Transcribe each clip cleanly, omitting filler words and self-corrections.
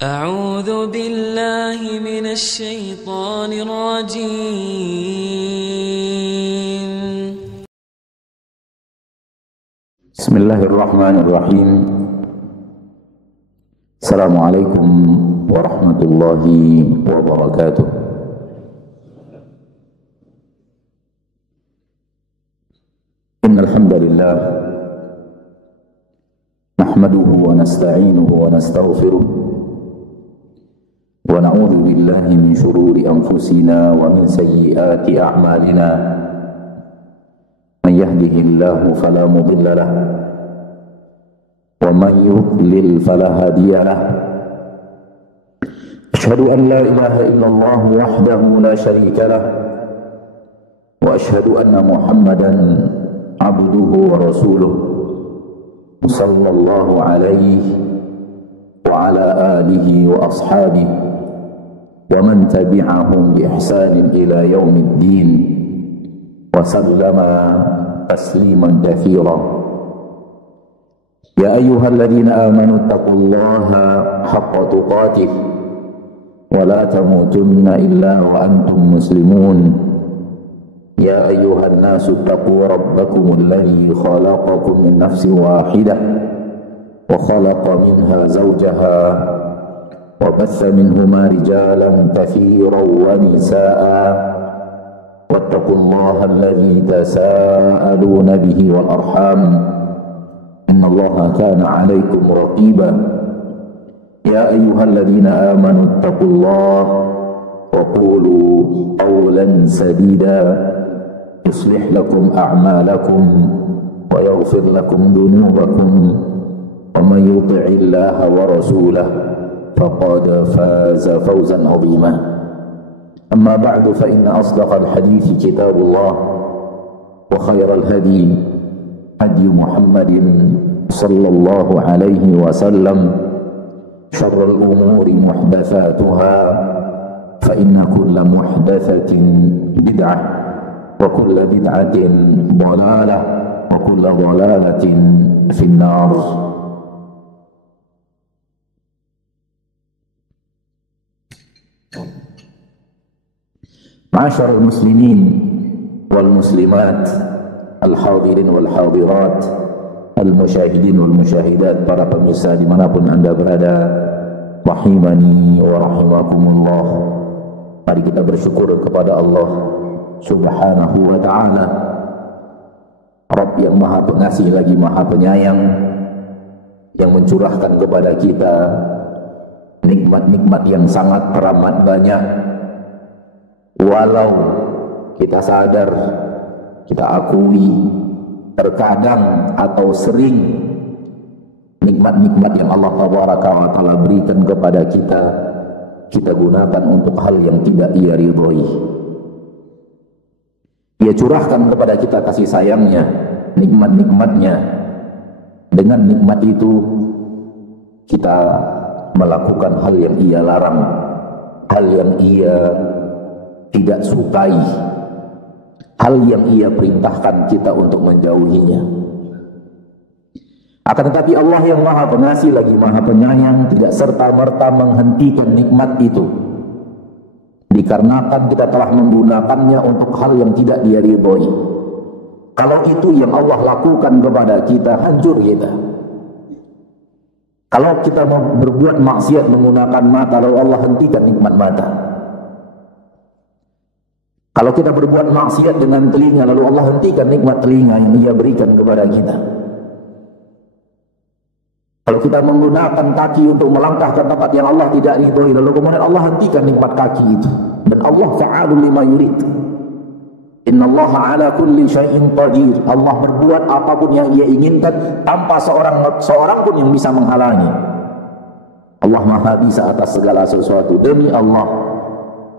أعوذ بالله من الشيطان الرجيم. بسم الله الرحمن الرحيم. السلام عليكم ورحمة الله وبركاته. إن الحمد لله نحمده ونستعينه ونستغفره ونعوذ بالله من شرور أنفسنا ومن سيئات أعمالنا. من يهده الله فلا مضل له ومن يضلل فلا هادي له. أشهد أن لا إله إلا الله وحده لا شريك له وأشهد أن محمدا عبده ورسوله صلى الله عليه وعلى آله وأصحابه ومن تبعهم بإحسان إلى يوم الدين وسلم تسليما كثيرا. يا أيها الذين آمنوا اتقوا الله حق تقاته ولا تموتن إلا وأنتم مسلمون. يا أيها الناس اتقوا ربكم الذي خلقكم من نفس واحدة وخلق منها زوجها وبث منهما رجالا كثيرا ونساء واتقوا الله الذي تساءلون به والأرحام إن الله كان عليكم رقيبا. يا أيها الذين آمنوا اتقوا الله وقولوا قولا سديدا يصلح لكم أعمالكم ويغفر لكم ذنوبكم ومن يطع الله ورسوله فقد فاز فوزا عظيما. أما بعد فإن أصدق الحديث كتاب الله وخير الهدي هدي محمد صلى الله عليه وسلم. شر الأمور محدثاتها فإن كل محدثة بدعة وكل بدعة ضلالة وكل ضلالة في النار. Ma'asyiral muslimin wal muslimat, al-hadirin wal hadirat, al-musyahidin wal musyahidat, para pemirsa dimanapun anda berada, rahimani wa rahimakumullah. Mari kita bersyukur kepada Allah subhanahu wa ta'ala, Rabb yang maha pengasih lagi maha penyayang, yang mencurahkan kepada kita nikmat-nikmat yang sangat teramat banyak. Walau kita sadar, kita akui terkadang atau sering nikmat-nikmat yang Allah Ta'ala berikan kepada kita, kita gunakan untuk hal yang tidak Ia ridhoi. Ia curahkan kepada kita kasih sayangnya, nikmat-nikmatnya. Dengan nikmat itu kita melakukan hal yang Ia larang, hal yang Ia tidak sukai, hal yang Ia perintahkan kita untuk menjauhinya. Akan tetapi Allah yang maha pengasih lagi maha penyayang tidak serta-merta menghentikan nikmat itu, dikarenakan kita telah menggunakannya untuk hal yang tidak Dia ridhoi. Kalau itu yang Allah lakukan kepada kita, hancur kita. Kalau kita mau berbuat maksiat menggunakan mata, lalu Allah hentikan nikmat mata. Kalau kita berbuat maksiat dengan telinga, lalu Allah hentikan nikmat telinga yang Ia berikan kepada kita. Kalau kita menggunakan kaki untuk melangkah ke tempat yang Allah tidak ridhoi, lalu kemudian Allah hentikan nikmat kaki itu. Dan Allah fa'alul lima yurid. Innallaha ala kulli syai'in qadir. Allah berbuat apapun yang Ia inginkan tanpa seorang pun yang bisa menghalangi. Allah maha bisa atas segala sesuatu. Demi Allah,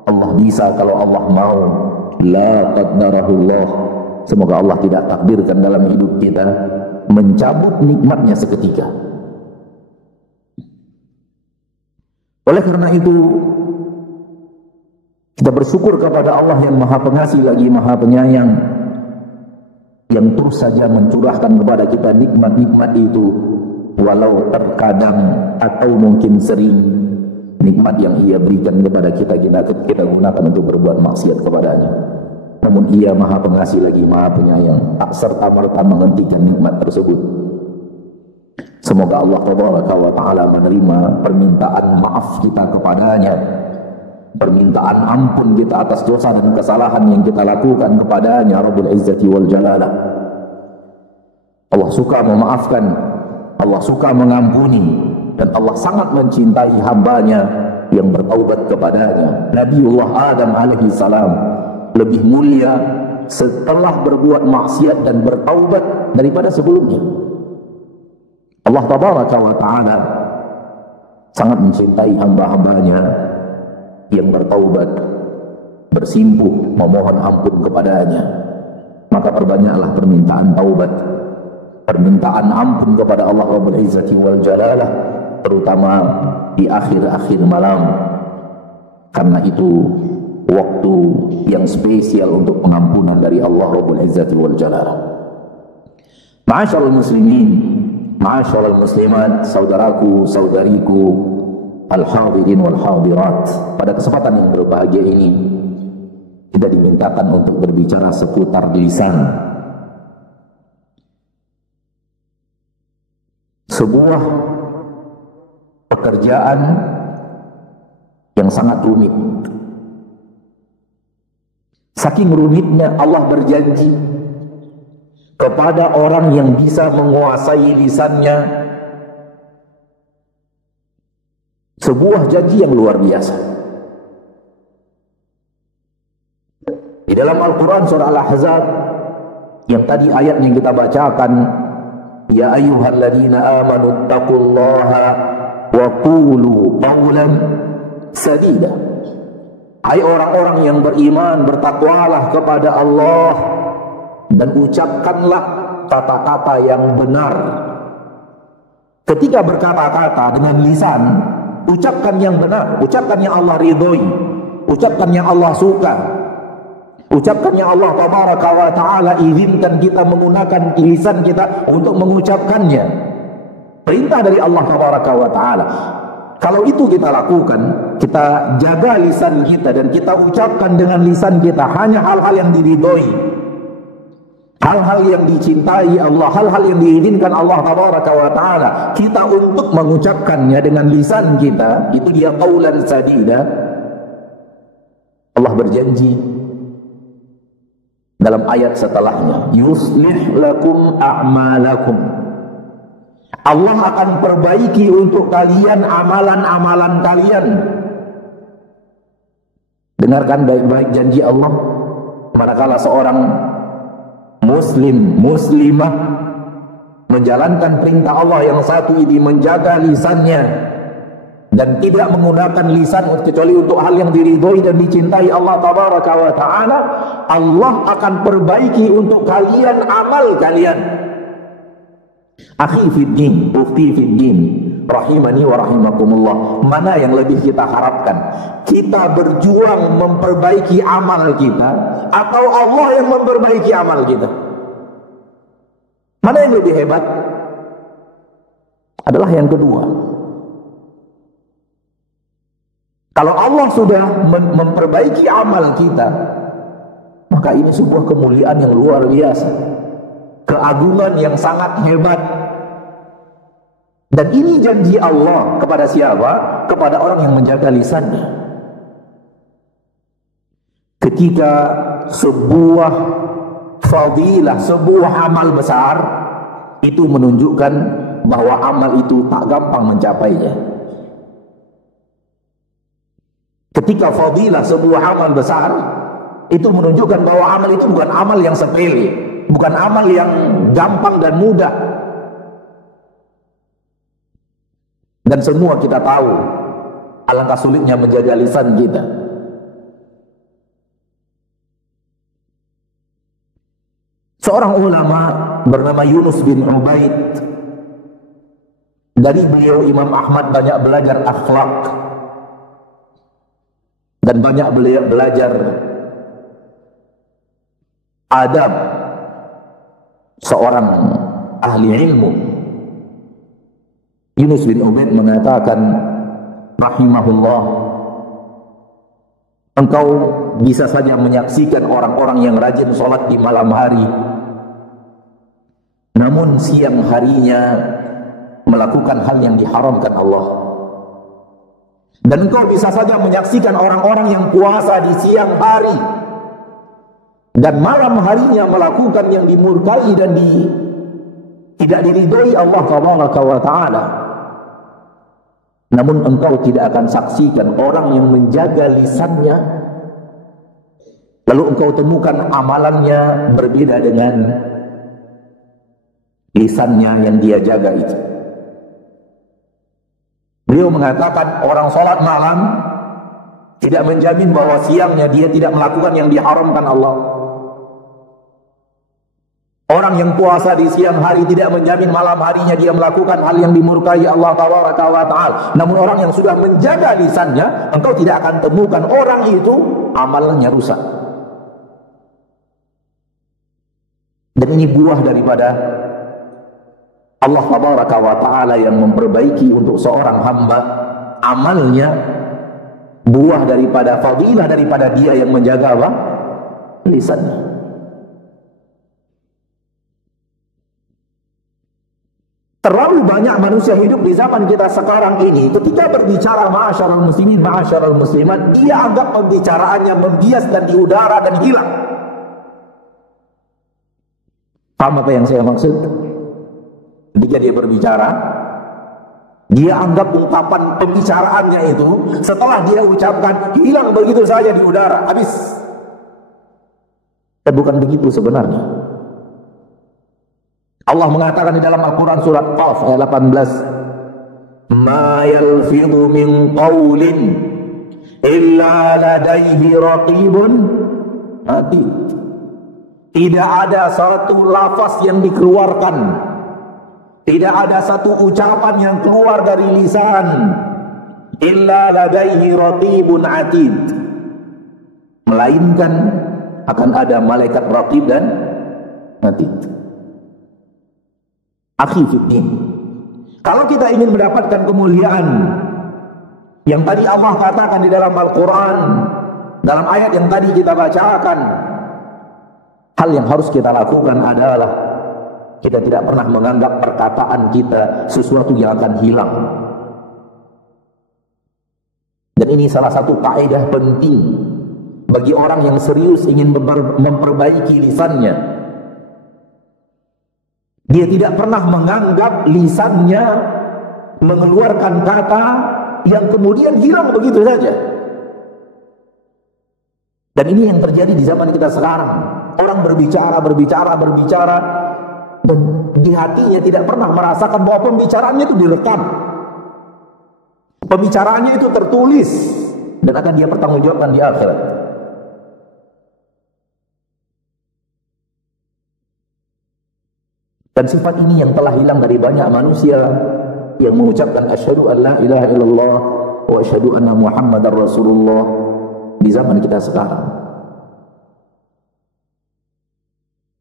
Allah bisa kalau Allah mau. La qaddarahullah. Semoga Allah tidak takdirkan dalam hidup kita mencabut nikmatnya seketika. Oleh karena itu, kita bersyukur kepada Allah yang maha pengasih lagi maha penyayang, yang terus saja mencurahkan kepada kita nikmat-nikmat itu, walau terkadang atau mungkin sering nikmat yang Ia berikan kepada kita gunakan untuk berbuat maksiat kepadanya. Namun Ia Maha Pengasih lagi Maha Penyayang, tak serta-merta menghentikan nikmat tersebut. Semoga Allah Tabaraka wa Ta'ala menerima permintaan maaf kita kepadanya, permintaan ampun kita atas dosa dan kesalahan yang kita lakukan kepadanya, Rabbul Izzati wal Jalalah. Allah suka memaafkan, Allah suka mengampuni, dan Allah sangat mencintai hambanya yang bertaubat kepadanya. Nabiullah Adam alaihi salam lebih mulia setelah berbuat maksiat dan bertaubat daripada sebelumnya. Allah Tabaraka wa Ta'ala sangat mencintai hamba-hambanya yang bertaubat, bersimpuh, memohon ampun kepadanya. Maka perbanyaklah permintaan taubat, permintaan ampun kepada Allah Rabbul Izzati wal Jalalah, terutama di akhir-akhir malam, karena itu waktu yang spesial untuk pengampunan dari Allah Rabbul Izzati wal Jalalah. Ma'asyiral muslimin, ma'asyiral muslimat, saudaraku, saudariku, al-hadirin wal hadirat, pada kesempatan yang berbahagia ini kita dimintakan untuk berbicara seputar lisan. Sebuah pekerjaan yang sangat rumit. Saking rumitnya, Allah berjanji kepada orang yang bisa menguasai lisannya sebuah janji yang luar biasa. Di dalam Al-Quran surah Al-Ahzab yang tadi ayat yang kita bacakan, ya ayyuhalladzina amanu taqullaha wa qulu qawlan sadida. Hai orang-orang yang beriman, bertakwalah kepada Allah dan ucapkanlah kata-kata yang benar. Ketika berkata-kata dengan lisan, ucapkan yang benar, ucapkan yang Allah ridhoi, ucapkan yang Allah suka, ucapkan yang Allah Tabaraka wa Ta'ala izinkan kita menggunakan lisan kita untuk mengucapkannya. Perintah dari Allah Tabaraka wa Ta'ala. Kalau itu kita lakukan, kita jaga lisan kita dan kita ucapkan dengan lisan kita hanya hal-hal yang diridhoi, hal-hal yang dicintai Allah, hal-hal yang diizinkan Allah Tabaraka wa Ta'ala, kita untuk mengucapkannya dengan lisan kita, itu dia qaulan sadida. Allah berjanji dalam ayat setelahnya, yuslih lakum a'malakum. Allah akan perbaiki untuk kalian amalan-amalan kalian. Dengarkan baik-baik janji Allah. Manakala seorang muslim, muslimah menjalankan perintah Allah yang satu ini, menjaga lisannya dan tidak menggunakan lisan kecuali untuk hal yang diridhoi dan dicintai Allah Tabaraka wa Ta'ala, Allah akan perbaiki untuk kalian amal kalian. Akhi fid din, ukhti fid din, rahimani wa rahimakumullah. Mana yang lebih kita harapkan? Kita berjuang memperbaiki amal kita atau Allah yang memperbaiki amal kita? Mana yang lebih hebat? Adalah yang kedua. Kalau Allah sudah memperbaiki amal kita, maka ini sebuah kemuliaan yang luar biasa, keagungan yang sangat hebat. Dan ini janji Allah kepada siapa? Kepada orang yang menjaga lisannya. Ketika sebuah fadilah, sebuah amal besar, itu menunjukkan bahwa amal itu tak gampang mencapainya. Ketika fadilah sebuah amal besar, itu menunjukkan bahwa amal itu bukan amal yang sepele, bukan amal yang gampang dan mudah. Dan semua kita tahu alangkah sulitnya menjaga lisan kita. Seorang ulama bernama Yunus bin Ubaid, dari beliau Imam Ahmad banyak belajar akhlak dan banyak belajar adab seorang ahli ilmu. Yunus bin Ubaid mengatakan, rahimahullah, engkau bisa saja menyaksikan orang-orang yang rajin sholat di malam hari, namun siang harinya melakukan hal yang diharamkan Allah. Dan engkau bisa saja menyaksikan orang-orang yang puasa di siang hari dan malam harinya melakukan yang dimurkai dan tidak diridhoi Allah Taala. Namun engkau tidak akan saksikan orang yang menjaga lisannya, lalu engkau temukan amalannya berbeda dengan lisannya yang dia jaga itu. Beliau mengatakan orang sholat malam tidak menjamin bahwa siangnya dia tidak melakukan yang diharamkan Allah. Orang yang puasa di siang hari tidak menjamin malam harinya dia melakukan hal yang dimurkai Allah Ta'ala. Namun orang yang sudah menjaga lisannya, engkau tidak akan temukan orang itu amalnya rusak. Dan ini buah daripada Allah Ta'ala yang memperbaiki untuk seorang hamba amalnya, buah daripada fadilah daripada dia yang menjaga apa? Lisannya. Terlalu banyak manusia hidup di zaman kita sekarang ini, ketika berbicara ma'asyaral muslimin, ma'asyaral muslimat, dia anggap pembicaraannya membias dan di udara dan hilang. Paham apa yang saya maksud? Ketika dia berbicara, dia anggap ungkapan pembicaraannya itu setelah dia ucapkan hilang begitu saja di udara, habis. Dan bukan begitu sebenarnya. Allah mengatakan di dalam Al-Quran surat Qaf ayat 18, "Ma yalfidhu min qawlin illa ladaihi raqibun atid." Tidak ada satu lafaz yang dikeluarkan, tidak ada satu ucapan yang keluar dari lisan, illa ladaihi raqibun atid, melainkan akan ada malaikat raqib dan atid. Akhi fiddin, kalau kita ingin mendapatkan kemuliaan yang tadi Allah katakan di dalam Al-Quran, dalam ayat yang tadi kita bacakan, hal yang harus kita lakukan adalah kita tidak pernah menganggap perkataan kita sesuatu yang akan hilang. Dan ini salah satu kaidah penting bagi orang yang serius ingin memperbaiki lisannya. Dia tidak pernah menganggap lisannya mengeluarkan kata yang kemudian hilang begitu saja. Dan ini yang terjadi di zaman kita sekarang. Orang berbicara, dan di hatinya tidak pernah merasakan bahwa pembicaraannya itu direkam. Pembicaraannya itu tertulis dan akan dia pertanggungjawabkan di akhirat. Dan sifat ini yang telah hilang dari banyak manusia yang mengucapkan asyhadu an la ilaha illallah wa asyhadu anna muhammadar rasulullah di zaman kita sekarang.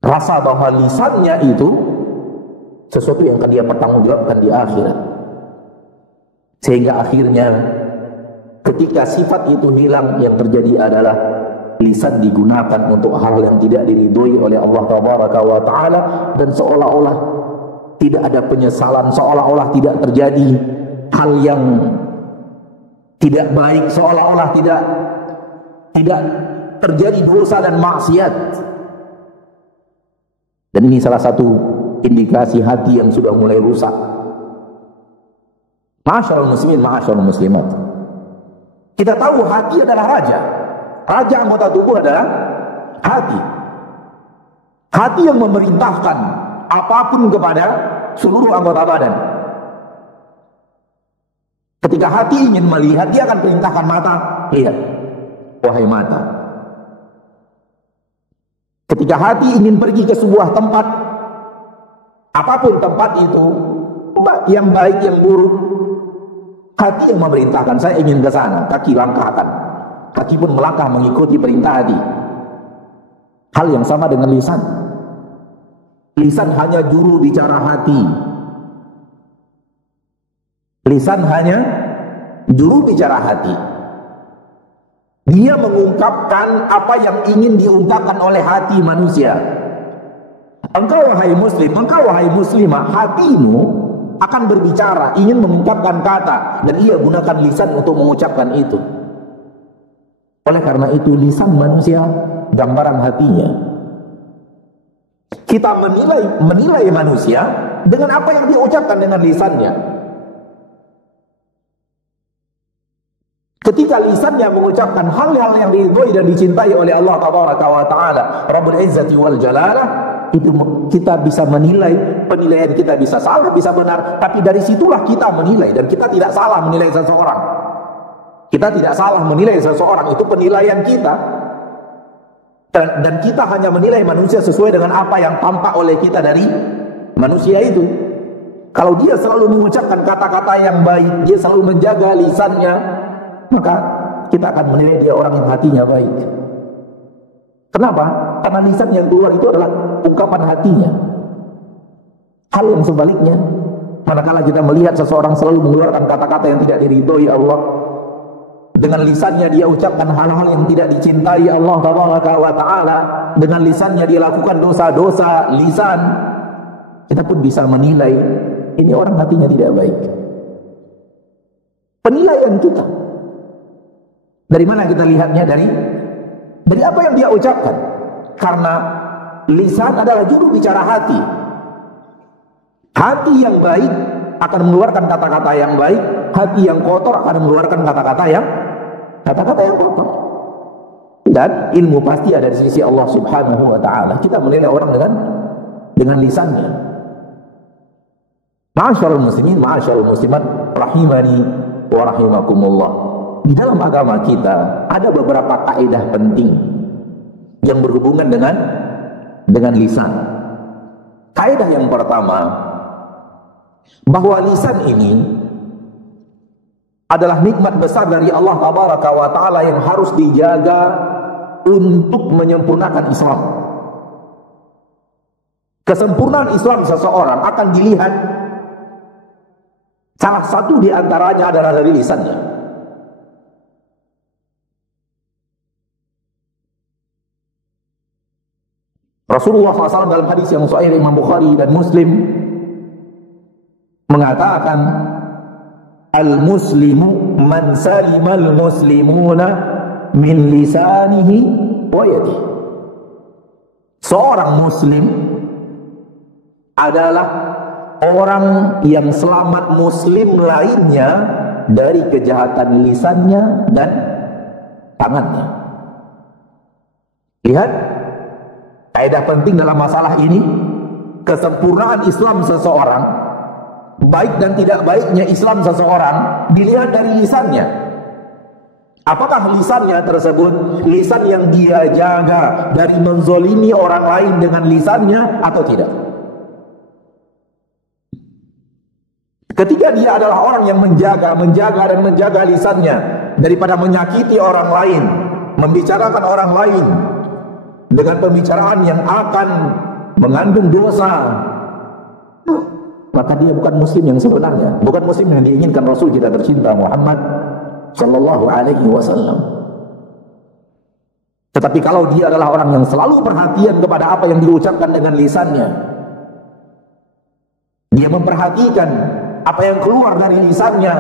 Rasa bahwa lisannya itu sesuatu yang akan dia pertanggungjawabkan di akhirat. Sehingga akhirnya ketika sifat itu hilang, yang terjadi adalah lisan digunakan untuk hal yang tidak diridhoi oleh Allah Ta'ala, dan seolah-olah tidak ada penyesalan, seolah-olah tidak terjadi hal yang tidak baik, seolah-olah tidak terjadi dosa dan maksiat. Dan ini salah satu indikasi hati yang sudah mulai rusak. Ma'asyiral muslimin, ma'asyiral muslimat, kita tahu hati adalah raja. Raja anggota tubuh adalah hati. Hati yang memerintahkan apapun kepada seluruh anggota badan. Ketika hati ingin melihat, dia akan perintahkan mata, lihat, wahai mata. Ketika hati ingin pergi ke sebuah tempat, apapun tempat itu, yang baik, yang buruk, hati yang memerintahkan, saya ingin ke sana, kaki langkahkan. Kaki pun melangkah mengikuti perintah hati. Hal yang sama dengan lisan. Lisan hanya juru bicara hati. Lisan hanya juru bicara hati. Dia mengungkapkan apa yang ingin diungkapkan oleh hati manusia. Engkau wahai muslim, engkau wahai muslimah, hatimu akan berbicara, ingin mengungkapkan kata, dan ia gunakan lisan untuk mengucapkan itu. Oleh karena itu, lisan manusia gambaran hatinya. Kita menilai manusia dengan apa yang dia ucapkan dengan lisannya. Ketika lisannya mengucapkan hal-hal yang diridhoi dan dicintai oleh Allah Tabaraka wa Ta'ala, Rabbul Izzati wal Jalalah, itu kita bisa menilai, penilaian kita bisa salah, bisa benar, tapi dari situlah kita menilai, dan kita tidak salah menilai seseorang. Kita tidak salah menilai seseorang, itu penilaian kita. Dan kita hanya menilai manusia sesuai dengan apa yang tampak oleh kita dari manusia itu. Kalau dia selalu mengucapkan kata-kata yang baik, dia selalu menjaga lisannya, maka kita akan menilai dia orang yang hatinya baik. Kenapa? Karena lisan yang keluar itu adalah ungkapan hatinya. Hal yang sebaliknya, manakala kita melihat seseorang selalu mengeluarkan kata-kata yang tidak diridhoi Allah, dengan lisannya dia ucapkan hal-hal yang tidak dicintai Allah Tabaraka wa Ta'ala, dengan lisannya dia lakukan dosa-dosa lisan, kita pun bisa menilai ini orang hatinya tidak baik. Penilaian kita dari mana kita lihatnya? Dari apa yang dia ucapkan. Karena lisan adalah juru bicara hati. Hati yang baik akan mengeluarkan kata-kata yang baik, hati yang kotor akan mengeluarkan kata-kata yang kotor. Dan ilmu pasti ada di sisi Allah Subhanahu wa Ta'ala. Kita menilai orang dengan lisannya. Ma'asyarul muslimin, ma'asyarul muslimat, rahimani wa rahimakumullah. Di dalam agama kita ada beberapa kaidah penting yang berhubungan dengan lisan. Kaidah yang pertama, bahwa lisan ini adalah nikmat besar dari Allah Tabaraka wa Ta'ala yang harus dijaga untuk menyempurnakan Islam. Kesempurnaan Islam seseorang akan dilihat, salah satu di antaranya adalah dari lisannya. Rasulullah SAW dalam hadis yang sahih Imam Bukhari dan Muslim mengatakan, al-muslimu man salimal muslimuna min lisanihi wa yadihi. Seorang muslim adalah orang yang selamat muslim lainnya dari kejahatan lisannya dan tangannya. Lihat, kaidah penting dalam masalah ini, kesempurnaan Islam seseorang, baik dan tidak baiknya Islam seseorang dilihat dari lisannya. Apakah lisannya tersebut lisan yang dia jaga dari menzolimi orang lain dengan lisannya atau tidak? Ketika dia adalah orang yang menjaga lisannya daripada menyakiti orang lain, membicarakan orang lain dengan pembicaraan yang akan mengandung dosa, maka dia bukan muslim yang sebenarnya, bukan muslim yang diinginkan Rasul kita tercinta Muhammad sallallahu alaihi wasallam. Tetapi kalau dia adalah orang yang selalu perhatian kepada apa yang diucapkan dengan lisannya, dia memperhatikan apa yang keluar dari lisannya,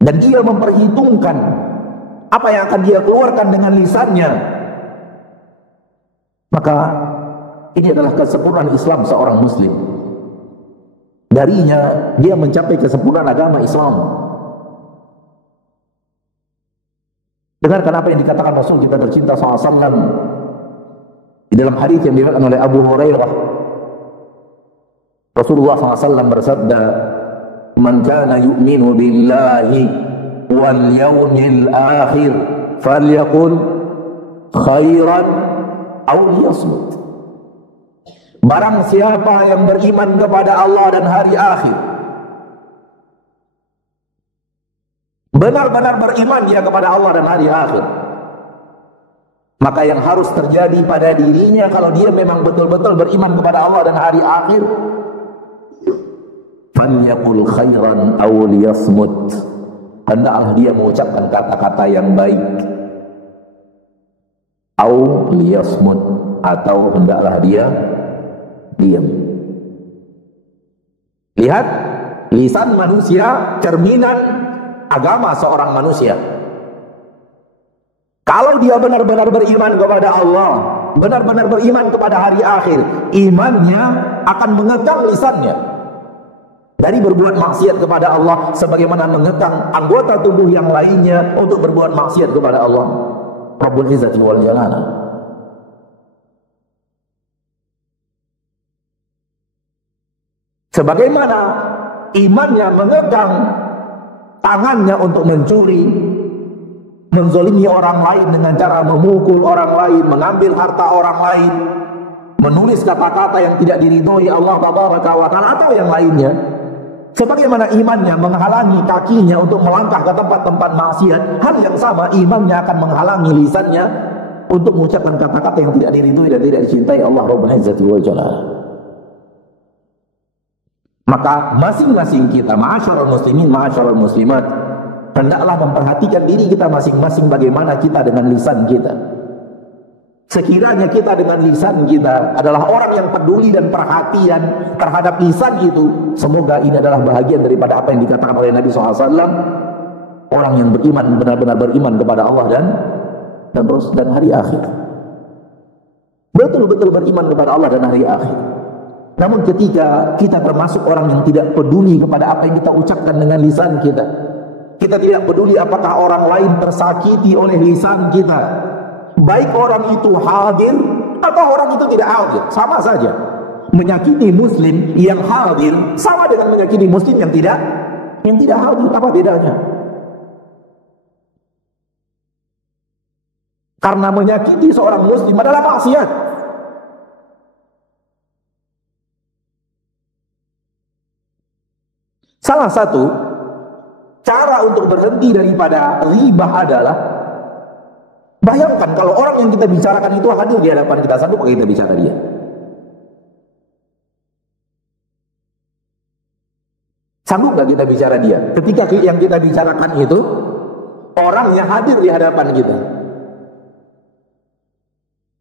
dan dia memperhitungkan apa yang akan dia keluarkan dengan lisannya, maka ini adalah kesempurnaan Islam seorang muslim. Darinya dia mencapai kesempurnaan agama Islam. Dengarkan apa yang dikatakan Rasul kita tercinta SAW di dalam hadis yang diriwayatkan oleh Abu Hurairah. Rasulullah SAW bersabda, "Man kana yu'minu billahi wal yawmil akhir falyaqul khairan aw liyasmut." Barang siapa yang beriman kepada Allah dan hari akhir, benar-benar beriman dia kepada Allah dan hari akhir, maka yang harus terjadi pada dirinya kalau dia memang betul-betul beriman kepada Allah dan hari akhir, falyaqul khairan aw liyasmut, hendaklah dia mengucapkan kata-kata yang baik, aw liyasmut, atau hendaklah dia diam. Lihat, lisan manusia cerminan agama seorang manusia. Kalau dia benar-benar beriman kepada Allah, benar-benar beriman kepada hari akhir, imannya akan mengekang lisannya dari berbuat maksiat kepada Allah, sebagaimana mengekang anggota tubuh yang lainnya untuk berbuat maksiat kepada Allah Rabbul Izzati wal Jalala. Sebagaimana imannya mengekang tangannya untuk mencuri, menzolimi orang lain dengan cara memukul orang lain, mengambil harta orang lain, menulis kata-kata yang tidak diridhoi Allah Tabaraka wa Ta'ala, atau yang lainnya. Sebagaimana imannya menghalangi kakinya untuk melangkah ke tempat-tempat maksiat, hal yang sama imannya akan menghalangi lisannya untuk mengucapkan kata-kata yang tidak diridhoi dan tidak dicintai Allah Rabbul Izzati wal Jalala. Maka masing-masing kita, ma'asyiral muslimin, ma'asyiral muslimat, hendaklah memperhatikan diri kita masing-masing, bagaimana kita dengan lisan kita. Sekiranya kita dengan lisan kita adalah orang yang peduli dan perhatian terhadap lisan itu, semoga ini adalah bahagian daripada apa yang dikatakan oleh Nabi SAW, orang yang beriman, benar-benar beriman kepada Allah dan hari akhir. Betul-betul beriman kepada Allah dan hari akhir. Namun ketika kita termasuk orang yang tidak peduli kepada apa yang kita ucapkan dengan lisan kita, kita tidak peduli apakah orang lain tersakiti oleh lisan kita, baik orang itu hadir atau orang itu tidak hadir, sama saja. Menyakiti muslim yang hadir sama dengan menyakiti muslim yang tidak hadir. Apa bedanya? Karena menyakiti seorang muslim adalah maksiat. Salah satu cara untuk berhenti daripada ghibah adalah, bayangkan kalau orang yang kita bicarakan itu hadir di hadapan kita, sanggup kita bicara dia? Sanggup gak kita bicara dia? Ketika yang kita bicarakan itu orangnya hadir di hadapan kita.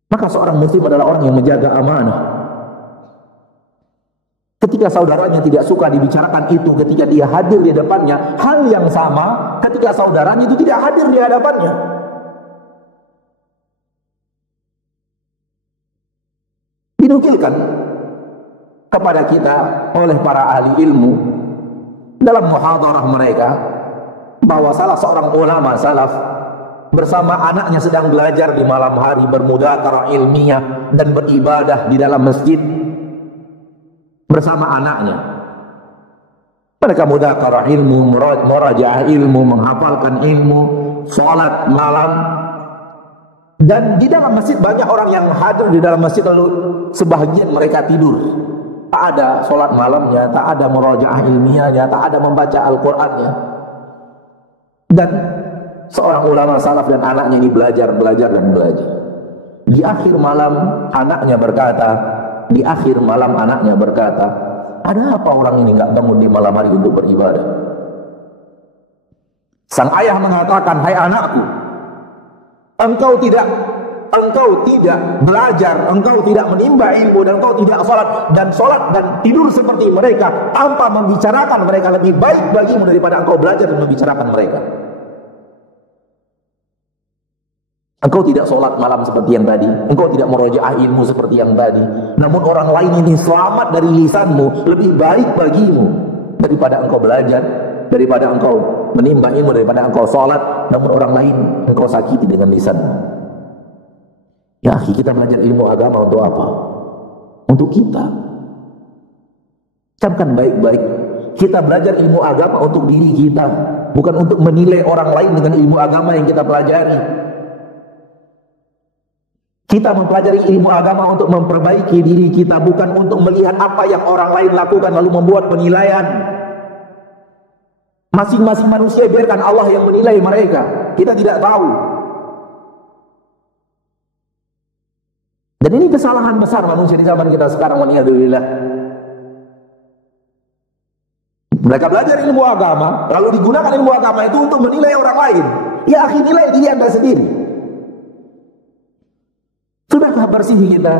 Maka seorang muslim adalah orang yang menjaga amanah. Ketika saudaranya tidak suka dibicarakan itu, ketika dia hadir di hadapannya, hal yang sama ketika saudaranya itu tidak hadir di hadapannya. Dinukilkan kepada kita oleh para ahli ilmu dalam muhadarah mereka bahwa salah seorang ulama salaf bersama anaknya sedang belajar di malam hari, bermudzakarah ilmiah dan beribadah di dalam masjid bersama anaknya. Mereka mudzakarah ilmu, murajaah ilmu, menghafalkan ilmu, sholat malam. Dan di dalam masjid banyak orang yang hadir di dalam masjid, lalu sebahagian mereka tidur. Tak ada sholat malamnya, tak ada murajaah ilmiahnya, tak ada membaca Al-Qur'annya. Dan seorang ulama salaf dan anaknya ini belajar. Di akhir malam anaknya berkata, ada apa orang ini nggak bangun di malam hari untuk beribadah? Sang ayah mengatakan, hai anakku, engkau tidak belajar, engkau tidak menimba ilmu, dan engkau tidak sholat dan tidur seperti mereka tanpa membicarakan mereka. Lebih baik bagimu daripada engkau belajar dan membicarakan mereka. Engkau tidak sholat malam seperti yang tadi, engkau tidak murajaah ilmu seperti yang tadi, namun orang lain ini selamat dari lisanmu. Lebih baik bagimu daripada engkau belajar, daripada engkau menimba ilmu, daripada engkau sholat, namun orang lain engkau sakiti dengan lisanmu. Ya akhi, kita belajar ilmu agama untuk apa? Untuk kita. Camkan baik-baik, kita belajar ilmu agama untuk diri kita, bukan untuk menilai orang lain dengan ilmu agama yang kita pelajari. Kita mempelajari ilmu agama untuk memperbaiki diri kita, bukan untuk melihat apa yang orang lain lakukan lalu membuat penilaian. Masing-masing manusia biarkan Allah yang menilai mereka. Kita tidak tahu. Dan ini kesalahan besar manusia di zaman kita sekarang, waliyadzubillah. Mereka belajar ilmu agama, lalu digunakan ilmu agama itu untuk menilai orang lain. Ya akhi, nilai diri Anda sendiri. Sudahkah bersih kita?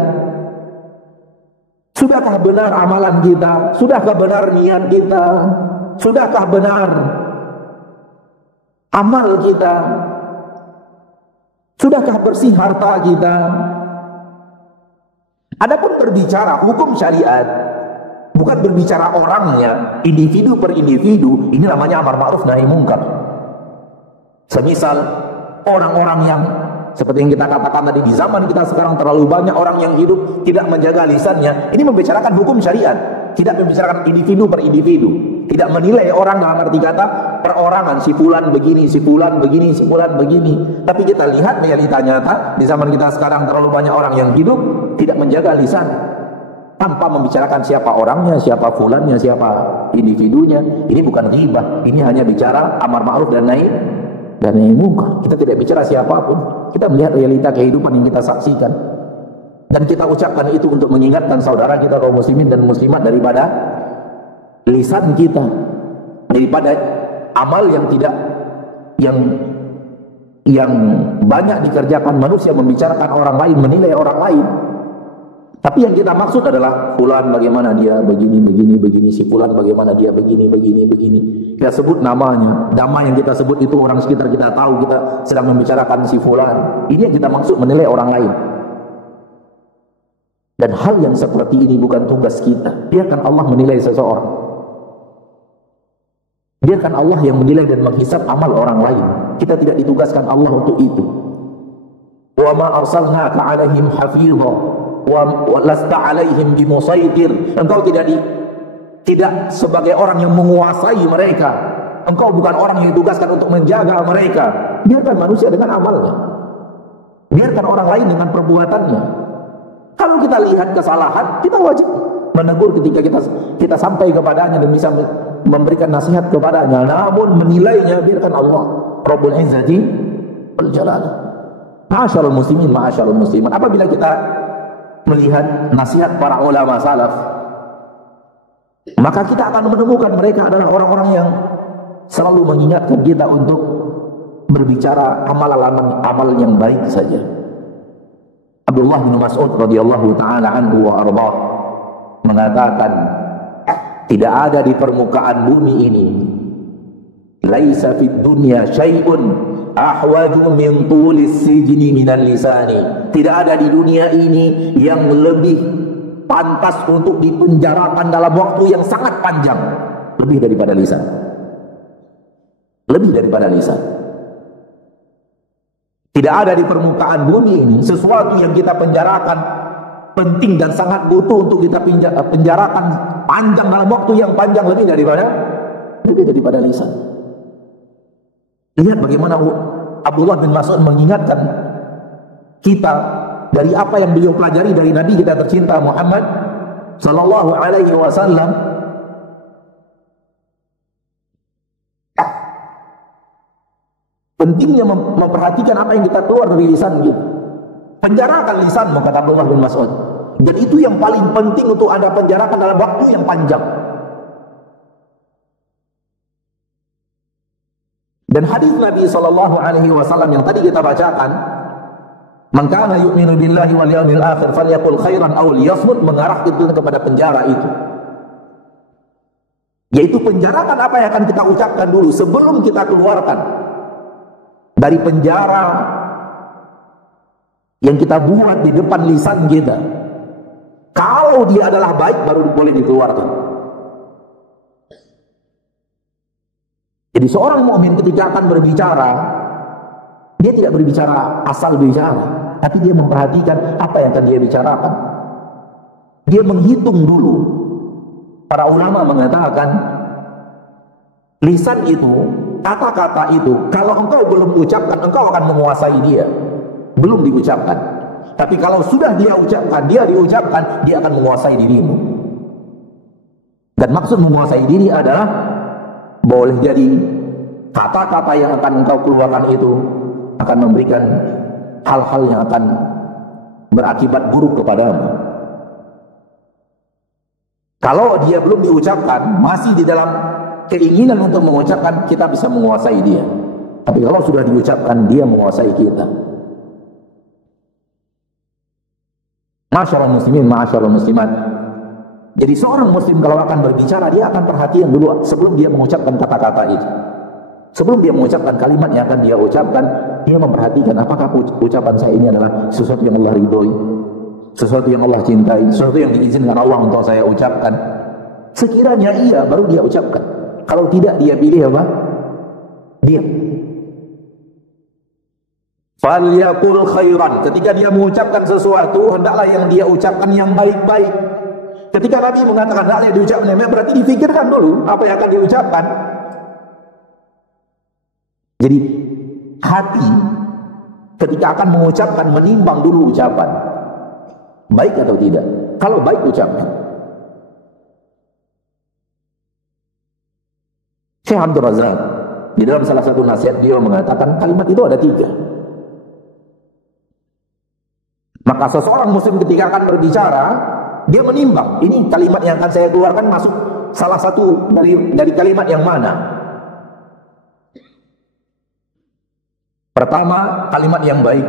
Sudahkah benar amalan kita? Sudahkah benar niat kita? Sudahkah benar amal kita? Sudahkah bersih harta kita? Adapun berbicara hukum syariat, bukan berbicara orangnya, individu per individu, ini namanya amar ma'ruf nahi mungkar. Semisal orang-orang yang seperti yang kita katakan tadi, di zaman kita sekarang terlalu banyak orang yang hidup tidak menjaga lisannya. Ini membicarakan hukum syariat, tidak membicarakan individu per individu, tidak menilai orang dalam arti kata perorangan, si fulan begini, si fulan begini, si fulan begini. Tapi kita lihat realita nyata di zaman kita sekarang terlalu banyak orang yang hidup tidak menjaga lisan, tanpa membicarakan siapa orangnya, siapa fulannya, siapa individunya. Ini bukan ghibah, ini hanya bicara amar ma'ruf dan nahi mungkar. Kita tidak bicara siapapun, kita melihat realita kehidupan yang kita saksikan, dan kita ucapkan itu untuk mengingatkan saudara kita kaum muslimin dan muslimat daripada lisan kita, daripada amal yang tidak yang banyak dikerjakan manusia, membicarakan orang lain, menilai orang lain. Tapi yang kita maksud adalah fulan bagaimana dia begini, si fulan bagaimana dia begini. Kita sebut namanya, nama yang kita sebut itu orang sekitar kita tahu kita sedang membicarakan si fulan. Ini yang kita maksud menilai orang lain. Dan hal yang seperti ini bukan tugas kita. Biarkan Allah menilai seseorang. Biarkan Allah yang menilai dan menghisab amal orang lain. Kita tidak ditugaskan Allah untuk itu. Wa ma arsalnaka 'alaihim hafidha wa lasta 'alaihim bimusaitir. Engkau tidak sebagai orang yang menguasai mereka. Engkau bukan orang yang ditugaskan untuk menjaga mereka. Biarkan manusia dengan amalnya. Biarkan orang lain dengan perbuatannya. Kalau kita lihat kesalahan, kita wajib menegur ketika kita sampai kepadanya dan bisa memberikan nasihat kepadanya. Namun menilainya biarkan Allah Rabbul Izzati wal Jalal. Ma'asyarul muslimin, ma'asyarul muslimat. Apabila kita melihat nasihat para ulama salaf, maka kita akan menemukan mereka adalah orang-orang yang selalu mengingatkan kita untuk berbicara amal yang baik saja. Abdullah bin Mas'ud radhiyallahu taala anhu wa arda mengatakan, tidak ada di permukaan bumi ini, laisa fid dunya syai'un ahwaju min tulis sijni minal lisani. Tidak ada di dunia ini yang lebih pantas untuk dipenjarakan dalam waktu yang sangat panjang lebih daripada lisan. Lebih daripada lisan. Tidak ada di permukaan bumi ini sesuatu yang kita penjarakan penting dan sangat butuh untuk kita penjarakan panjang dalam waktu yang panjang lebih daripada lisan. Lihat bagaimana Abdullah bin Mas'ud mengingatkan kita dari apa yang beliau pelajari dari Nabi kita tercinta Muhammad sallallahu alaihi wasallam. Pentingnya memperhatikan apa yang kita keluar dari lisan kita. Penjarakan lisanmu, kata Abdullah bin Mas'ud. Dan itu yang paling penting untuk Anda penjarakan dalam waktu yang panjang. Dan hadis Nabi sallallahu alaihi wasallam yang tadi kita bacakan, "Man kana yu'minu billahi wal yawmil akhir falyaqul khairan aw liyasmut," mengarah itu kepada penjara itu. Yaitu penjarakan apa yang akan kita ucapkan dulu sebelum kita keluarkan dari penjara yang kita buat di depan lisan kita. Kalau dia adalah baik baru boleh dikeluarkan. Jadi seorang mukmin ketika akan berbicara, dia tidak berbicara asal bicara, tapi dia memperhatikan apa yang akan dia bicarakan. Dia menghitung dulu. Para ulama mengatakan lisan itu, kata-kata itu, kalau engkau belum ucapkan, engkau akan menguasai dia. Belum diucapkan. Tapi kalau sudah dia ucapkan, dia diucapkan, dia akan menguasai dirimu. Dan maksud menguasai diri adalah boleh jadi kata-kata yang akan engkau keluarkan itu akan memberikan hal-hal yang akan berakibat buruk kepadamu. Kalau dia belum diucapkan, masih di dalam keinginan untuk mengucapkan, kita bisa menguasai dia. Tapi kalau sudah diucapkan, dia menguasai kita. Ma'asyiral muslimin, ma'asyiral muslimat. Jadi seorang muslim kalau akan berbicara, dia akan perhatian dulu sebelum dia mengucapkan kata-kata itu. Sebelum dia mengucapkan kalimat yang akan dia ucapkan, dia memperhatikan apakah ucapan saya ini adalah sesuatu yang Allah ridhoi, sesuatu yang Allah cintai, sesuatu yang diizinkan Allah untuk saya ucapkan. Sekiranya iya, baru dia ucapkan. Kalau tidak, dia pilih apa? Diam. Falyaqul khairan. Ketika dia mengucapkan sesuatu, hendaklah yang dia ucapkan yang baik-baik. Ketika Nabi mengatakan hendaklah diucapkan yang baik, berarti difikirkan dulu apa yang akan diucapkan. Jadi hati ketika akan mengucapkan menimbang dulu ucapan, baik atau tidak. Kalau baik, ucapkan. Syekh Abdul Razak di dalam salah satu nasihat dia mengatakan kalimat itu ada 3. Maka seseorang muslim ketika akan berbicara, dia menimbang, ini kalimat yang akan saya keluarkan masuk salah satu dari kalimat yang mana. Pertama, kalimat yang baik.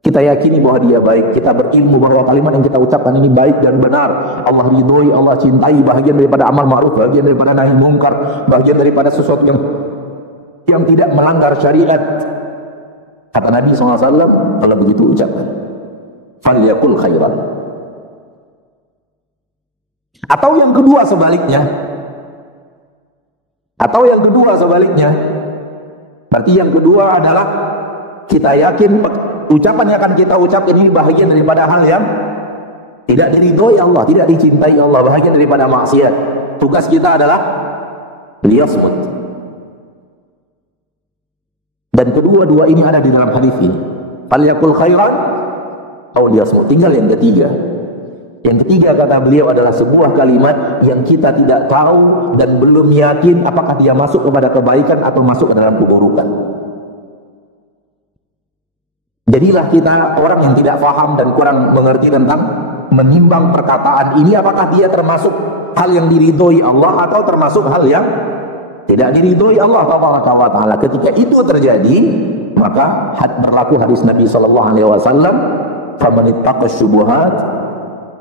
Kita yakini bahwa dia baik. Kita berilmu bahwa kalimat yang kita ucapkan ini baik dan benar. Allah ridhoi, Allah cintai, bahagian daripada amal ma'ruf, bahagian daripada nahi mungkar, bahagian daripada sesuatu yang tidak melanggar syariat. Kata Nabi SAW, kalau begitu ucapkan. Falyaqul khairan. Atau yang kedua sebaliknya. Berarti yang kedua adalah kita yakin ucapan yang akan kita ucapkan ini bahagian daripada hal yang tidak diridhoi Allah, tidak dicintai Allah, bahagian daripada maksiat. Tugas kita adalah liyasmut. Dan kedua-dua ini ada di dalam hadis ini. Falyaqul khairan atau liyasmut. Tinggal yang ketiga. Yang ketiga kata beliau adalah sebuah kalimat yang kita tidak tahu dan belum yakin apakah dia masuk kepada kebaikan atau masuk ke dalam keburukan. Jadilah kita orang yang tidak paham dan kurang mengerti tentang menimbang perkataan ini, apakah dia termasuk hal yang diridhoi Allah atau termasuk hal yang tidak diridhoi Allah Taala. Ketika itu terjadi, maka berlaku hadis Nabi SAW, "Faman ittaqas syubuhat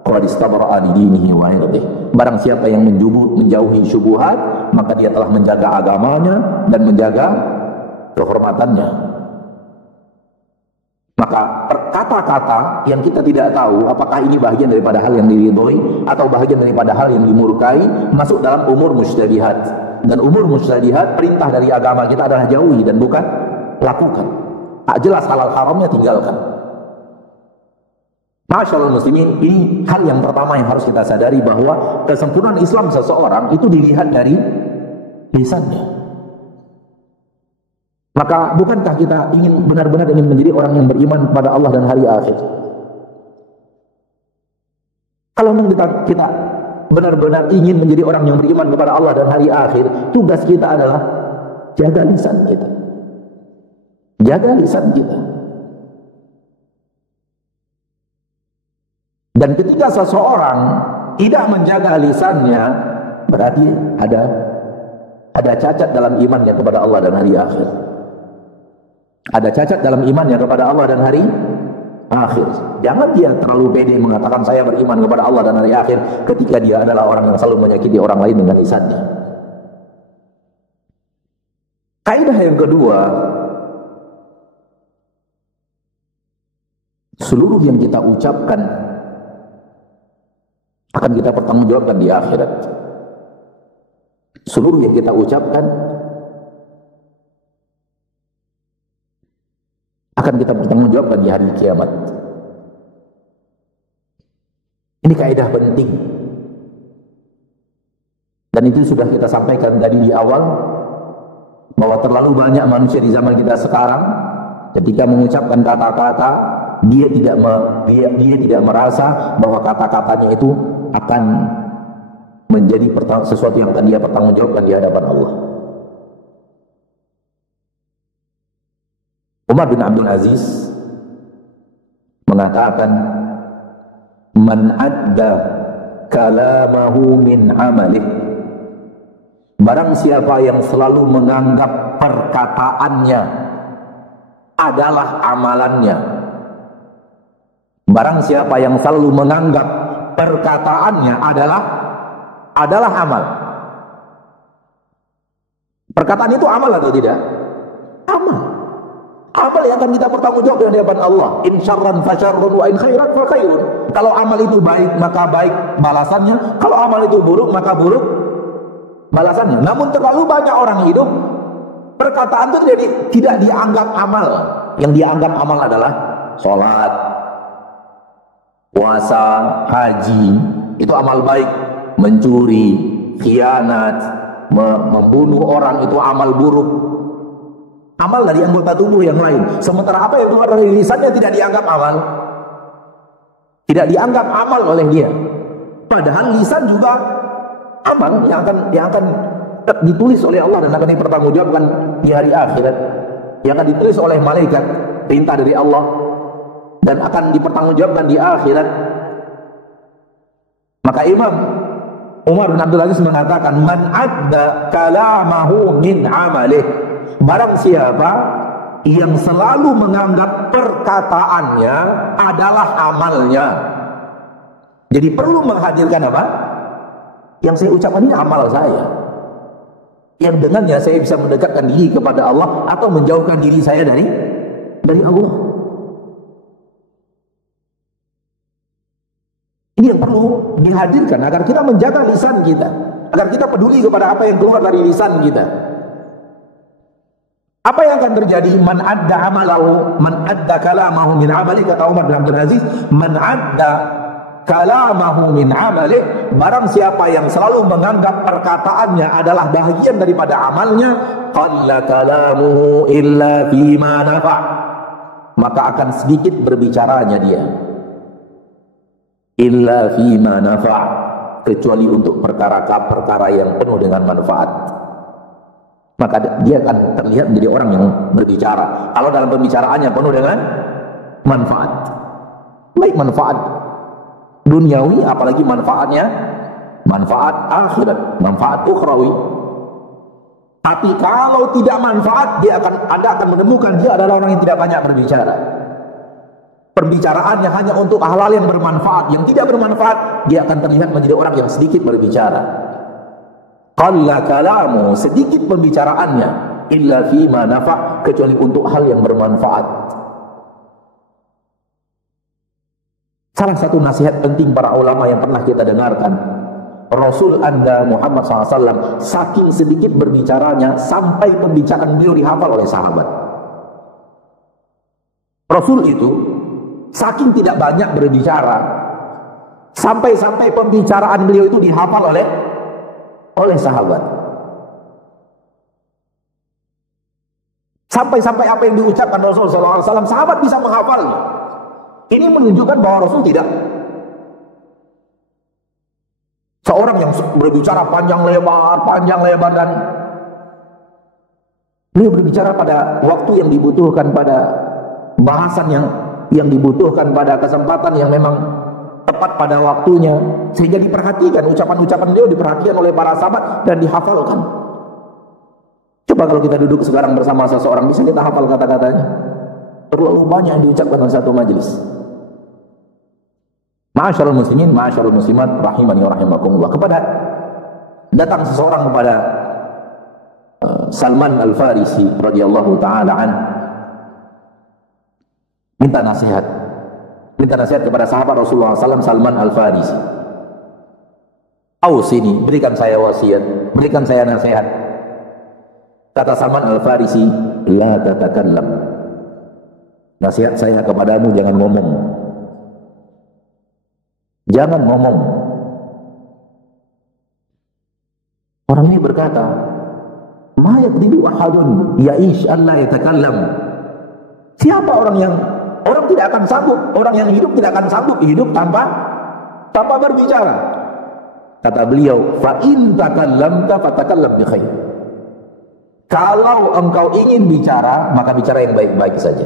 qad istabara'a li dinihi wa 'irdihi." Barang siapa yang menjauhi syubhat, maka dia telah menjaga agamanya dan menjaga kehormatannya. Maka kata-kata yang kita tidak tahu apakah ini bahagian daripada hal yang diridhoi atau bahagian daripada hal yang dimurkai, masuk dalam umur mustabihat. Dan umur mustabihat, perintah dari agama kita adalah jauhi dan bukan lakukan. Tak jelas halal haramnya, tinggalkan. Masyaallah muslimin, ini hal yang pertama yang harus kita sadari, bahwa kesempurnaan Islam seseorang itu dilihat dari lisannya. Maka bukankah kita benar-benar ingin menjadi orang yang beriman kepada Allah dan hari akhir? Kalau kita benar-benar ingin menjadi orang yang beriman kepada Allah dan hari akhir, tugas kita adalah jaga lisan kita. Jaga lisan kita. Dan ketika seseorang tidak menjaga lisannya, berarti ada cacat dalam imannya kepada Allah dan hari akhir. Ada cacat dalam imannya kepada Allah dan hari akhir. Jangan dia terlalu pede mengatakan saya beriman kepada Allah dan hari akhir ketika dia adalah orang yang selalu menyakiti orang lain dengan lisannya. Kaidah yang kedua, seluruh yang kita ucapkan akan kita pertanggungjawabkan di akhirat. Seluruh yang kita ucapkan akan kita bertanggungjawabkan di hari kiamat. Ini kaidah penting. Dan itu sudah kita sampaikan tadi di awal, bahwa terlalu banyak manusia di zaman kita sekarang ketika mengucapkan kata-kata, dia tidak merasa bahwa kata-katanya itu akan menjadi sesuatu yang akan dia pertanggungjawabkan di hadapan Allah. Umar bin Abdul Aziz mengatakan, "Man adda kalamahu min amalih, barang siapa yang selalu menganggap perkataannya adalah amalannya. Barang siapa yang selalu menganggap perkataannya adalah amal. Perkataan itu amal atau tidak? Amal. Amal yang akan kita pertanggungjawabkan di hadapan Allah. In syarran fa syarrun wa in khairan fa khairun. Kalau amal itu baik, maka baik balasannya. Kalau amal itu buruk, maka buruk balasannya. Namun terlalu banyak orang hidup, perkataan itu tidak dianggap amal. Yang dianggap amal adalah sholat, puasa, haji. Itu amal baik. Mencuri, khianat, membunuh orang itu amal buruk. Amal dari anggota tubuh yang lain. Sementara apa yang keluar dari lisannya tidak dianggap amal. Tidak dianggap amal oleh dia. Padahal lisan juga amal yang akan ditulis oleh Allah dan akan dipertanggungjawabkan di hari akhirat. Yang akan ditulis oleh malaikat, perintah dari Allah, dan akan dipertanggungjawabkan di akhirat. Maka Imam Umar bin Abdul Aziz mengatakan, man adda kalamahu min amalih. Barang siapa yang selalu menganggap perkataannya adalah amalnya. Jadi perlu menghadirkan apa? Yang saya ucapkan ini amal saya, yang dengannya saya bisa mendekatkan diri kepada Allah atau menjauhkan diri saya dari Allah. Ini yang perlu dihadirkan agar kita menjaga lisan kita, agar kita peduli kepada apa yang keluar dari lisan kita. Apa yang akan terjadi? Man adda amalahu, man adda kalamahu min amali, kata Umar bin Abdul Aziz, man adda kalamahu min amali, barang siapa yang selalu menganggap perkataannya adalah bahagian daripada amalnya, qalla kalamuhu illa fima nafa', maka akan sedikit berbicaranya dia. Illa fima nafa', kecuali untuk perkara-perkara yang penuh dengan manfaat. Maka dia akan terlihat menjadi orang yang berbicara kalau dalam pembicaraannya penuh dengan manfaat, baik manfaat duniawi, apalagi manfaat akhirat, manfaat ukhrawi. Tapi kalau tidak manfaat, Anda akan menemukan dia adalah orang yang tidak banyak berbicara. Pembicaraannya hanya untuk hal-hal yang bermanfaat. Yang tidak bermanfaat, dia akan terlihat menjadi orang yang sedikit berbicara. Qalla kalamu, sedikit pembicaraannya, illa fima nafa', kecuali untuk hal yang bermanfaat. Salah satu nasihat penting para ulama yang pernah kita dengarkan, Rasul Anda Muhammad SAW saking sedikit berbicaranya sampai pembicaraan beliau dihafal oleh sahabat. Rasul itu saking tidak banyak berbicara sampai pembicaraan beliau itu dihafal oleh sahabat. Sampai apa yang diucapkan Rasulullah SAW, sahabat bisa menghafalnya. Ini menunjukkan bahwa Rasul tidak seorang yang berbicara panjang lebar dan beliau berbicara pada waktu yang dibutuhkan, pada bahasan yang dibutuhkan, pada kesempatan yang memang tepat pada waktunya, sehingga diperhatikan ucapan-ucapan beliau, diperhatikan oleh para sahabat dan dihafalkan. Coba kalau kita duduk sekarang bersama seseorang, bisa kita hafal kata-katanya? Terlalu banyak yang diucapkan dalam satu majelis. Ma'asyarul muslimin, ma'asyarul muslimat, rahimani wa rahimakumullah. Datang seseorang kepada Salman Al-Farisi radhiyallahu taala an, minta nasihat kepada sahabat Rasulullah SAW, Salman Al-Farisi. Ausini, berikan saya wasiat, berikan saya nasihat. Kata Salman Al-Farisi, la tatakallam. Nasihat saya kepadamu, jangan ngomong. Jangan ngomong. Orang ini berkata, ma yakdibu ahadun ya'ish an la yatakallam. Siapa orang tidak akan sanggup, orang yang hidup tidak akan sanggup hidup tanpa berbicara. Kata beliau, fa in takallamta fatakallam bi khair. Kalau engkau ingin bicara, maka bicara yang baik-baik saja.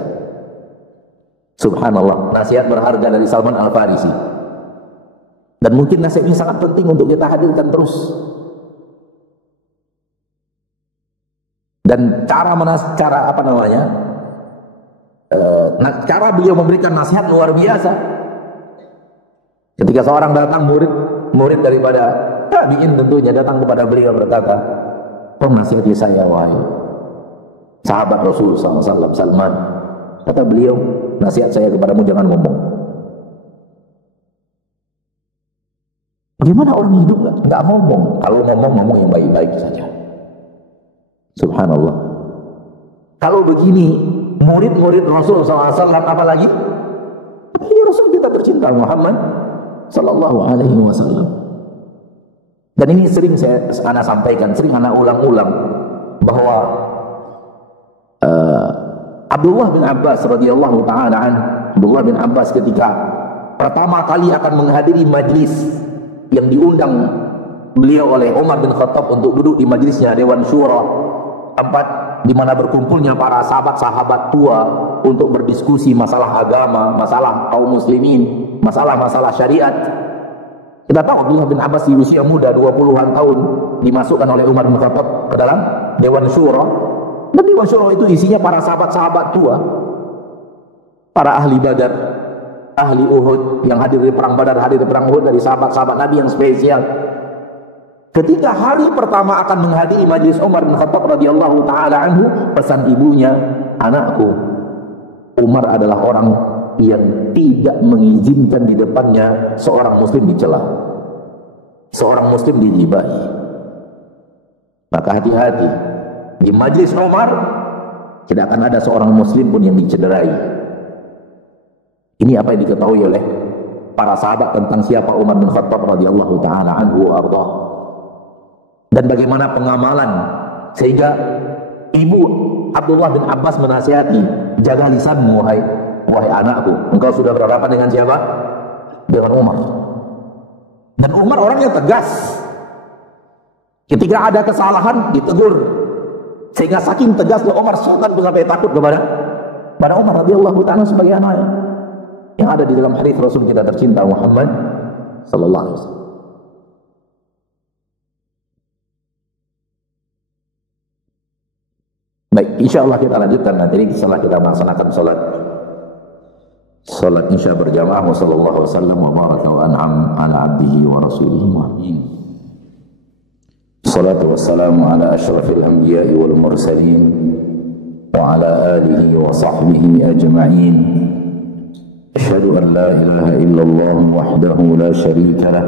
Subhanallah, nasihat berharga dari Salman Al-Farisi. Dan mungkin nasihat ini sangat penting untuk kita hadirkan terus. Dan cara beliau memberikan nasihat luar biasa. Ketika seorang datang murid daripada tabi'in tentunya datang kepada beliau berkata, "Tolong nasihati saya wahai sahabat Rasulullah SAW, Salman." Kata beliau, "Nasihat saya kepadamu, jangan ngomong." Bagaimana orang hidup nggak ngomong? Kalau ngomong yang baik-baik saja. Subhanallah. Kalau begini, murid-murid Rasulullah SAW apalagi? Ini Rasul kita tercinta Muhammad Sallallahu Alaihi Wasallam. Dan ini sering saya sampaikan, sering saya ulang-ulang bahwa Abdullah bin Abbas radhiyallahu taala anhu, Abdullah bin Abbas ketika pertama kali akan menghadiri majlis yang diundang beliau oleh Umar bin Khattab untuk duduk di majlisnya Dewan Syura, tempat di mana berkumpulnya para sahabat-sahabat tua untuk berdiskusi masalah agama, masalah kaum muslimin, masalah-masalah syariat. Kita tahu Abdullah bin Abbas di usia muda 20-an tahun dimasukkan oleh Umar bin Khattab ke dalam Dewan Syura. Dan Dewan Syura itu isinya para sahabat-sahabat tua, para ahli Badar, ahli Uhud yang hadir di perang Badar, hadir di perang Uhud, dari sahabat-sahabat Nabi yang spesial. Ketika hari pertama akan menghadiri majlis Umar bin Khattab radhiyallahu taala anhu, pesan ibunya, "Anakku, Umar adalah orang yang tidak mengizinkan di depannya seorang muslim dicela, seorang muslim digibahi. Maka hati-hati, di majlis Umar tidak akan ada seorang muslim pun yang dicederai." Ini apa yang diketahui oleh para sahabat tentang siapa Umar bin Khattab radhiyallahu taala anhu wa ardhah. Dan bagaimana pengamalan sehingga ibu Abdullah bin Abbas menasihati, "Jaga lisanmu wahai anakku, engkau sudah berhadapan dengan siapa? Dengan Umar." Dan Umar orangnya tegas. Ketika ada kesalahan ditegur. Sehingga saking tegasnya Umar, sultan sampai takut kepada Umar radhiyallahu taala sebagai anaknya. Yang ada di dalam hadis Rasul kita tercinta Muhammad sallallahu alaihi wasallam. Baik, insyaallah kita lanjutkan nanti setelah kita melaksanakan salat isya berjamaah. Wa sallallahu wasallam wa baraka wa an'am ala abdihi wa rasulihi Muhammadin. Salatu wassalamu ala asyrafil anbiya'i wal mursalin wa ala alihi wa sahbihi ajma'in. Asyhadu an la ilaha illallah wahdahu la syarika lah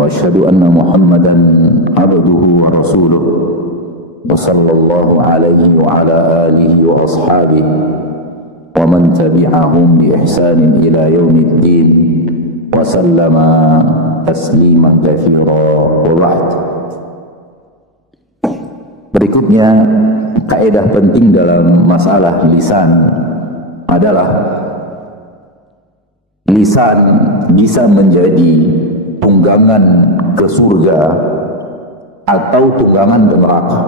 wa asyhadu anna Muhammadan abduhu wa rasuluh. وصلى الله عليه وعلى آله وأصحابه ومن تبعهم بإحسان إلى يوم الدين وسلم تسليما كثيرا وبعد. Berikutnya, kaidah penting dalam masalah lisan adalah lisan bisa menjadi tunggangan ke surga atau tunggangan ke neraka.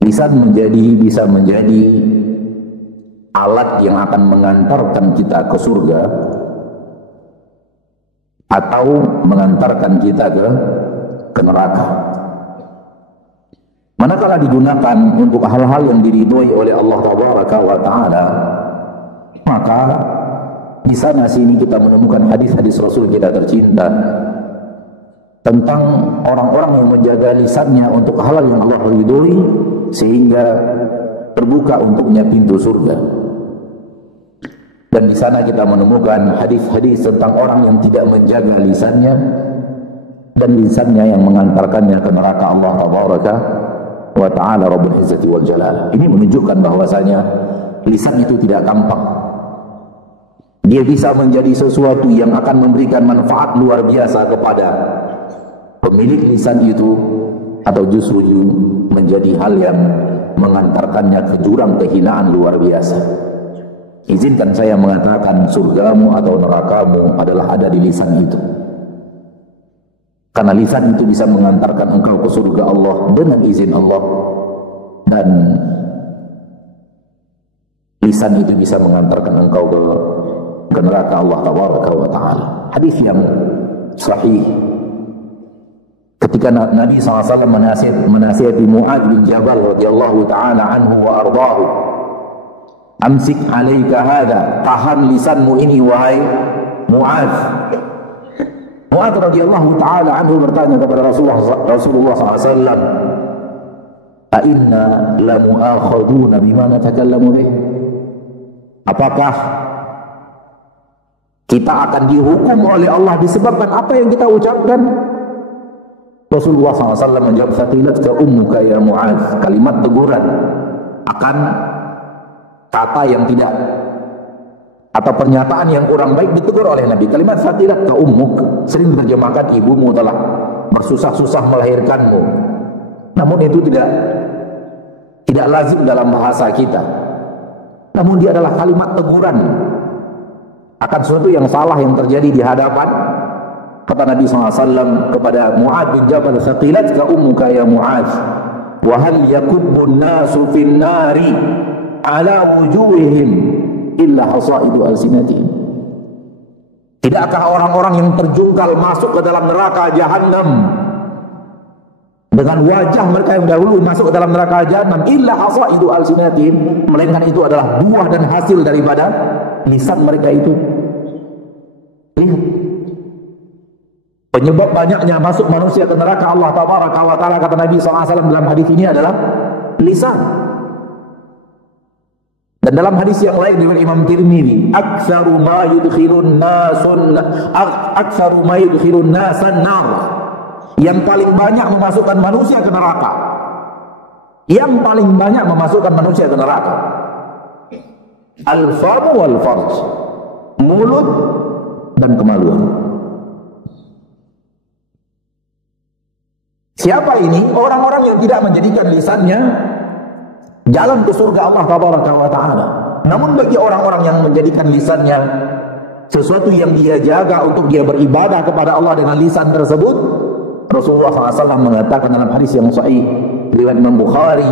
Lisan bisa menjadi alat yang akan mengantarkan kita ke surga atau mengantarkan kita ke neraka. Manakala digunakan untuk hal-hal yang diridhoi oleh Allah Tabaraka wa Ta'ala, maka di sana sini kita menemukan hadis-hadis Rasul kita tercinta tentang orang-orang yang menjaga lisannya untuk hal yang Allah ridhoi sehingga terbuka untuknya pintu surga. Dan di sana kita menemukan hadis-hadis tentang orang yang tidak menjaga lisannya dan lisannya yang mengantarkannya ke neraka Allah Tabaraka wa Ta'ala Rabbul Izzati wal Jalal. Ini menunjukkan bahwasanya lisan itu tidak gampang. Dia bisa menjadi sesuatu yang akan memberikan manfaat luar biasa kepada pemilik lisan itu, atau justru menjadi hal yang mengantarkannya ke jurang kehinaan luar biasa. Izinkan saya mengatakan surgamu atau nerakamu adalah ada di lisan itu. Karena lisan itu bisa mengantarkan engkau ke surga Allah dengan izin Allah, dan lisan itu bisa mengantarkan engkau ke neraka Allah Tabaraka wa Ta'ala. Hadis yang sahih ketika Nabi SAW menasihati Mu'adz bin Jabal radhiyallahu ta'ala anhu wa ardahu, amsik alaika hadha, tahan lisanmu ini wahai Mu'adz. Mu'adz radhiyallahu ta'ala anhu bertanya kepada Rasulullah SAW, a inna la mu'akhaduna bima natakallamu bih, apakah kita akan dihukum oleh Allah disebabkan apa yang kita ucapkan? Rasulullah SAW menjawab, "Thaqilatka ummuka ya Mu'adz." Kalimat teguran akan kata yang tidak atau pernyataan yang kurang baik ditegur oleh Nabi. Kalimat "thaqilatka ummuk" sering diterjemahkan ibumu telah bersusah-susah melahirkanmu. Namun itu tidak lazim dalam bahasa kita. Namun dia adalah kalimat teguran akan sesuatu yang salah yang terjadi di hadapan. Kata Nabi SAW kepada Mu'adz bin Jabal, "Thaqilatka ummuka ya Mu'adz, wa hal yakubbun nasu fin nari ala wujuhihim illa hasaidu alsinatihim." Tidakkah orang-orang yang terjungkal masuk ke dalam neraka Jahannam dengan wajah mereka yang dahulu masuk ke dalam neraka Jahannam illa hasaidu alsinatihim, melainkan itu adalah buah dan hasil daripada lisan mereka itu. Lihat, penyebab banyaknya masuk manusia ke neraka Allah Tabaraka wa Ta'ala, kata Nabi SAW dalam hadis ini, adalah lisan. Dan dalam hadis yang lain dari Imam Tirmidzi, aktsaru ma yudkhilun nasan nar, yang paling banyak memasukkan manusia ke neraka, yang paling banyak memasukkan manusia ke neraka, al-famu wal farj, mulut dan kemaluan. Siapa ini? Orang-orang yang tidak menjadikan lisannya jalan ke surga Allah Tabaraka wa Ta'ala. Namun bagi orang-orang yang menjadikan lisannya sesuatu yang dia jaga untuk dia beribadah kepada Allah dengan lisan tersebut, Rasulullah SAW mengatakan dalam hadis yang sahih riwayat Imam Bukhari,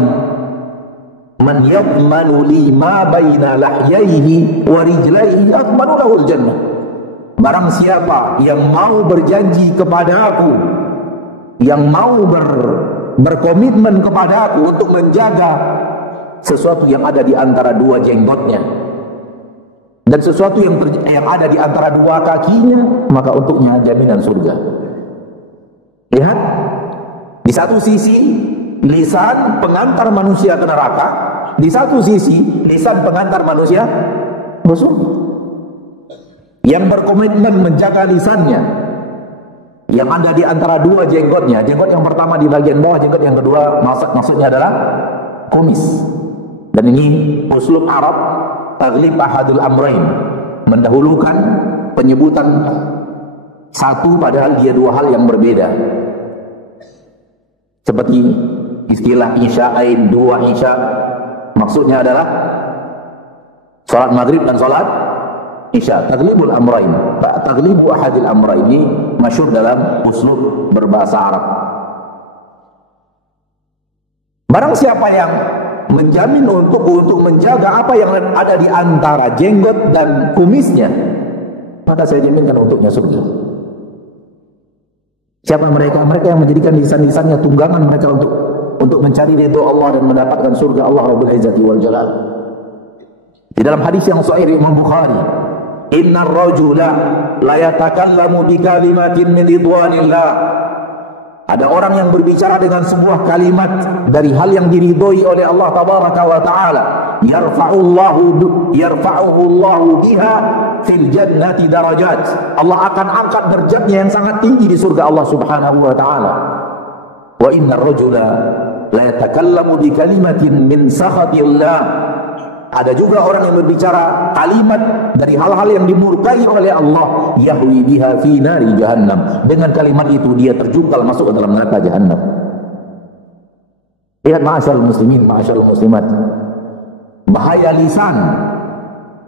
"Man yadmanu li ma baina lahyaihi wa rijlaihi admanu lahul jannah." Barang siapa yang mau berjanji kepada aku, yang mau berkomitmen kepada aku untuk menjaga sesuatu yang ada di antara dua jenggotnya dan sesuatu yang ada di antara dua kakinya, maka untuknya jaminan surga. Lihat, di satu sisi lisan pengantar manusia ke neraka, di satu sisi lisan pengantar manusia ke surga. Yang berkomitmen menjaga lisannya yang ada di antara dua jenggotnya, jenggot yang pertama di bagian bawah, jenggot yang kedua maksudnya adalah kumis. Dan ini uslub Arab, taghlib ahadul amrain, mendahulukan penyebutan satu padahal dia dua hal yang berbeda. Seperti istilah isya'ain, dua isya, maksudnya adalah salat maghrib dan salat isya. Taghlibul amrain, taglibu ahadil amrain, ini masyhur dalam uslub berbahasa Arab. Barang siapa yang menjamin untuk menjaga apa yang ada di antara jenggot dan kumisnya, maka saya jaminkan untuknya surga. Siapa mereka? Mereka yang menjadikan lisan-lisannya tunggangan mereka untuk mencari ridho Allah dan mendapatkan surga Allah Rabbul Izzati wal Jalal. Di dalam hadis yang sahih Imam Bukhari, "Innar rajula la yatakallamu bi kalimatin min ridwanillah." Ada orang yang berbicara dengan sebuah kalimat dari hal yang diridhoi oleh Allah Tabaraka wa Ta'ala, yarfa'uhu Allahu biha fil jannati darajat. Allah akan angkat derajatnya yang sangat tinggi di surga Allah Subhanahu wa Ta'ala. Wa innar rajula la yatakallamu bi kalimatin min sakhatillah. Ada juga orang yang berbicara kalimat dari hal-hal yang dimurkai oleh Allah, yahwi biha fi nari jahannam. Dengan kalimat itu dia terjungkal masuk ke dalam neraka jahannam. Lihat ma'asyarul muslimin, ma'asyarul muslimat, bahaya lisan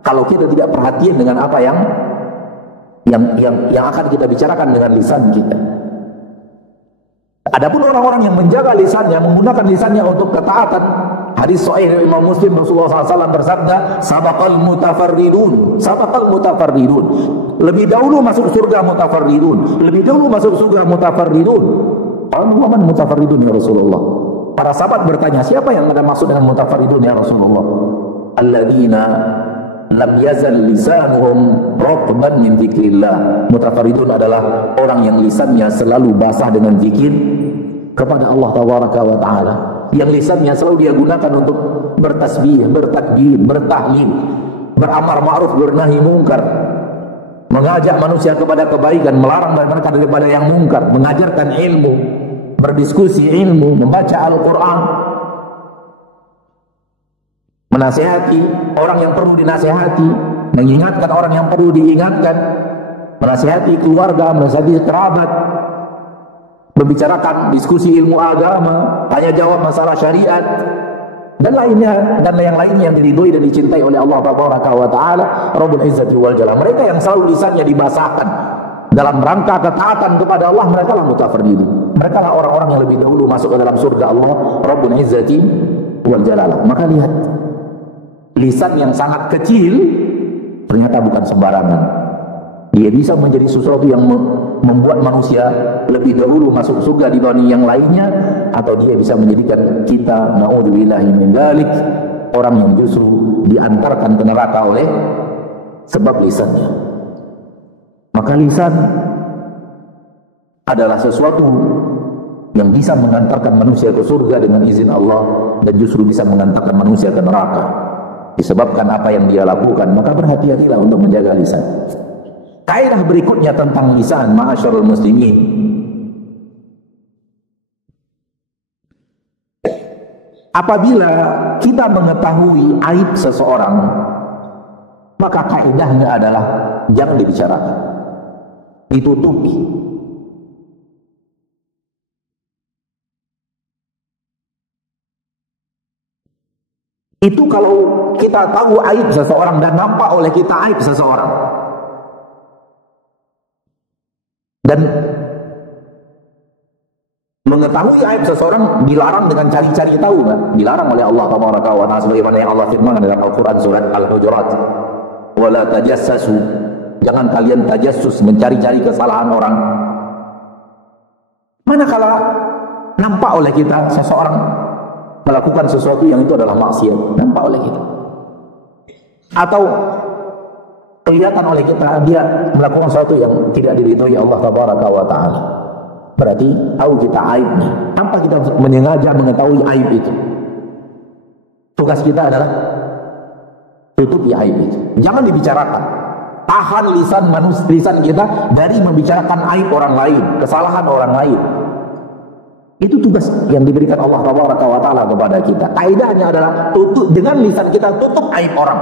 kalau kita tidak perhatian dengan apa yang akan kita bicarakan dengan lisan kita. Adapun orang-orang yang menjaga lisannya, menggunakan lisannya untuk ketaatan, hadis sahih Imam Muslim, Rasulullah SAW bersabda, sabaqal mutafarridun, sabaqal mutafarridun. Lebih dahulu masuk surga mutafarridun, lebih dahulu masuk surga mutafarridun. Qalu wa man mutafarridun ya Rasulullah? Para sahabat bertanya, siapa yang ada maksud dengan mutafarridun ya Rasulullah? Alladzina lam yazal lisanuhum ratban min dzikrillah. Mutafarridun adalah orang yang lisannya selalu basah dengan zikir kepada Allah tabaraka wa taala. Yang lisannya selalu dia gunakan untuk bertasbih, bertakbir, bertahlil, beramar ma'ruf, bernahi mungkar, mengajak manusia kepada kebaikan, melarang mereka daripada yang mungkar, mengajarkan ilmu, berdiskusi ilmu, membaca Al-Quran, menasihati orang yang perlu dinasihati, mengingatkan orang yang perlu diingatkan, menasihati keluarga, menasihati kerabat, membicarakan diskusi ilmu agama, tanya jawab masalah syariat, dan lainnya, dan yang lainnya yang diridhoi dan dicintai oleh Allah Taala, Rabbul Izzati wal Jalal. Mereka yang selalu lisannya dibasahkan dalam rangka ketaatan kepada Allah, mereka lah mutafarridun. Mereka lah orang-orang yang lebih dahulu masuk ke dalam surga Allah Rabbul Izzati wal Jalal. Maka lihat, lisan yang sangat kecil ternyata bukan sembarangan. Dia bisa menjadi sesuatu yang membuat manusia lebih dahulu masuk surga dibanding yang lainnya, atau dia bisa menjadikan kita, naudzubillahi min dzalik, orang yang justru diantarkan ke neraka oleh sebab lisannya. Maka lisan adalah sesuatu yang bisa mengantarkan manusia ke surga dengan izin Allah, dan justru bisa mengantarkan manusia ke neraka disebabkan apa yang dia lakukan. Maka berhati-hatilah untuk menjaga lisan. Kaidah berikutnya tentang lisan, ma'asyarul muslimin. Apabila kita mengetahui aib seseorang, maka kaidahnya adalah jangan dibicarakan, ditutupi. Itu kalau kita tahu aib seseorang dan nampak oleh kita aib seseorang. Dan mengetahui aib seseorang dilarang dengan cari-cari tahu, kan? Dilarang oleh Allah Tabaraka wa Ta'ala, sebagaimana yang Allah firman dalam Al-Quran surat Al-Hujurat, wala tajassasu, jangan kalian tajassus, mencari-cari kesalahan orang. Manakala nampak oleh kita seseorang melakukan sesuatu yang itu adalah maksiat, nampak oleh kita, atau kelihatan oleh kita dia melakukan sesuatu yang tidak diridhoi Allah Tabaraka wa Ta'ala, berarti tahu kita aibnya. Tanpa kita menyengaja mengetahui aib itu, tugas kita adalah tutupi aib itu, jangan dibicarakan. Tahan lisan kita dari membicarakan aib orang lain, kesalahan orang lain. Itu tugas yang diberikan Allah Tabaraka wa Ta'ala kepada kita. Kaidahnya adalah tutup, dengan lisan kita tutup aib orang,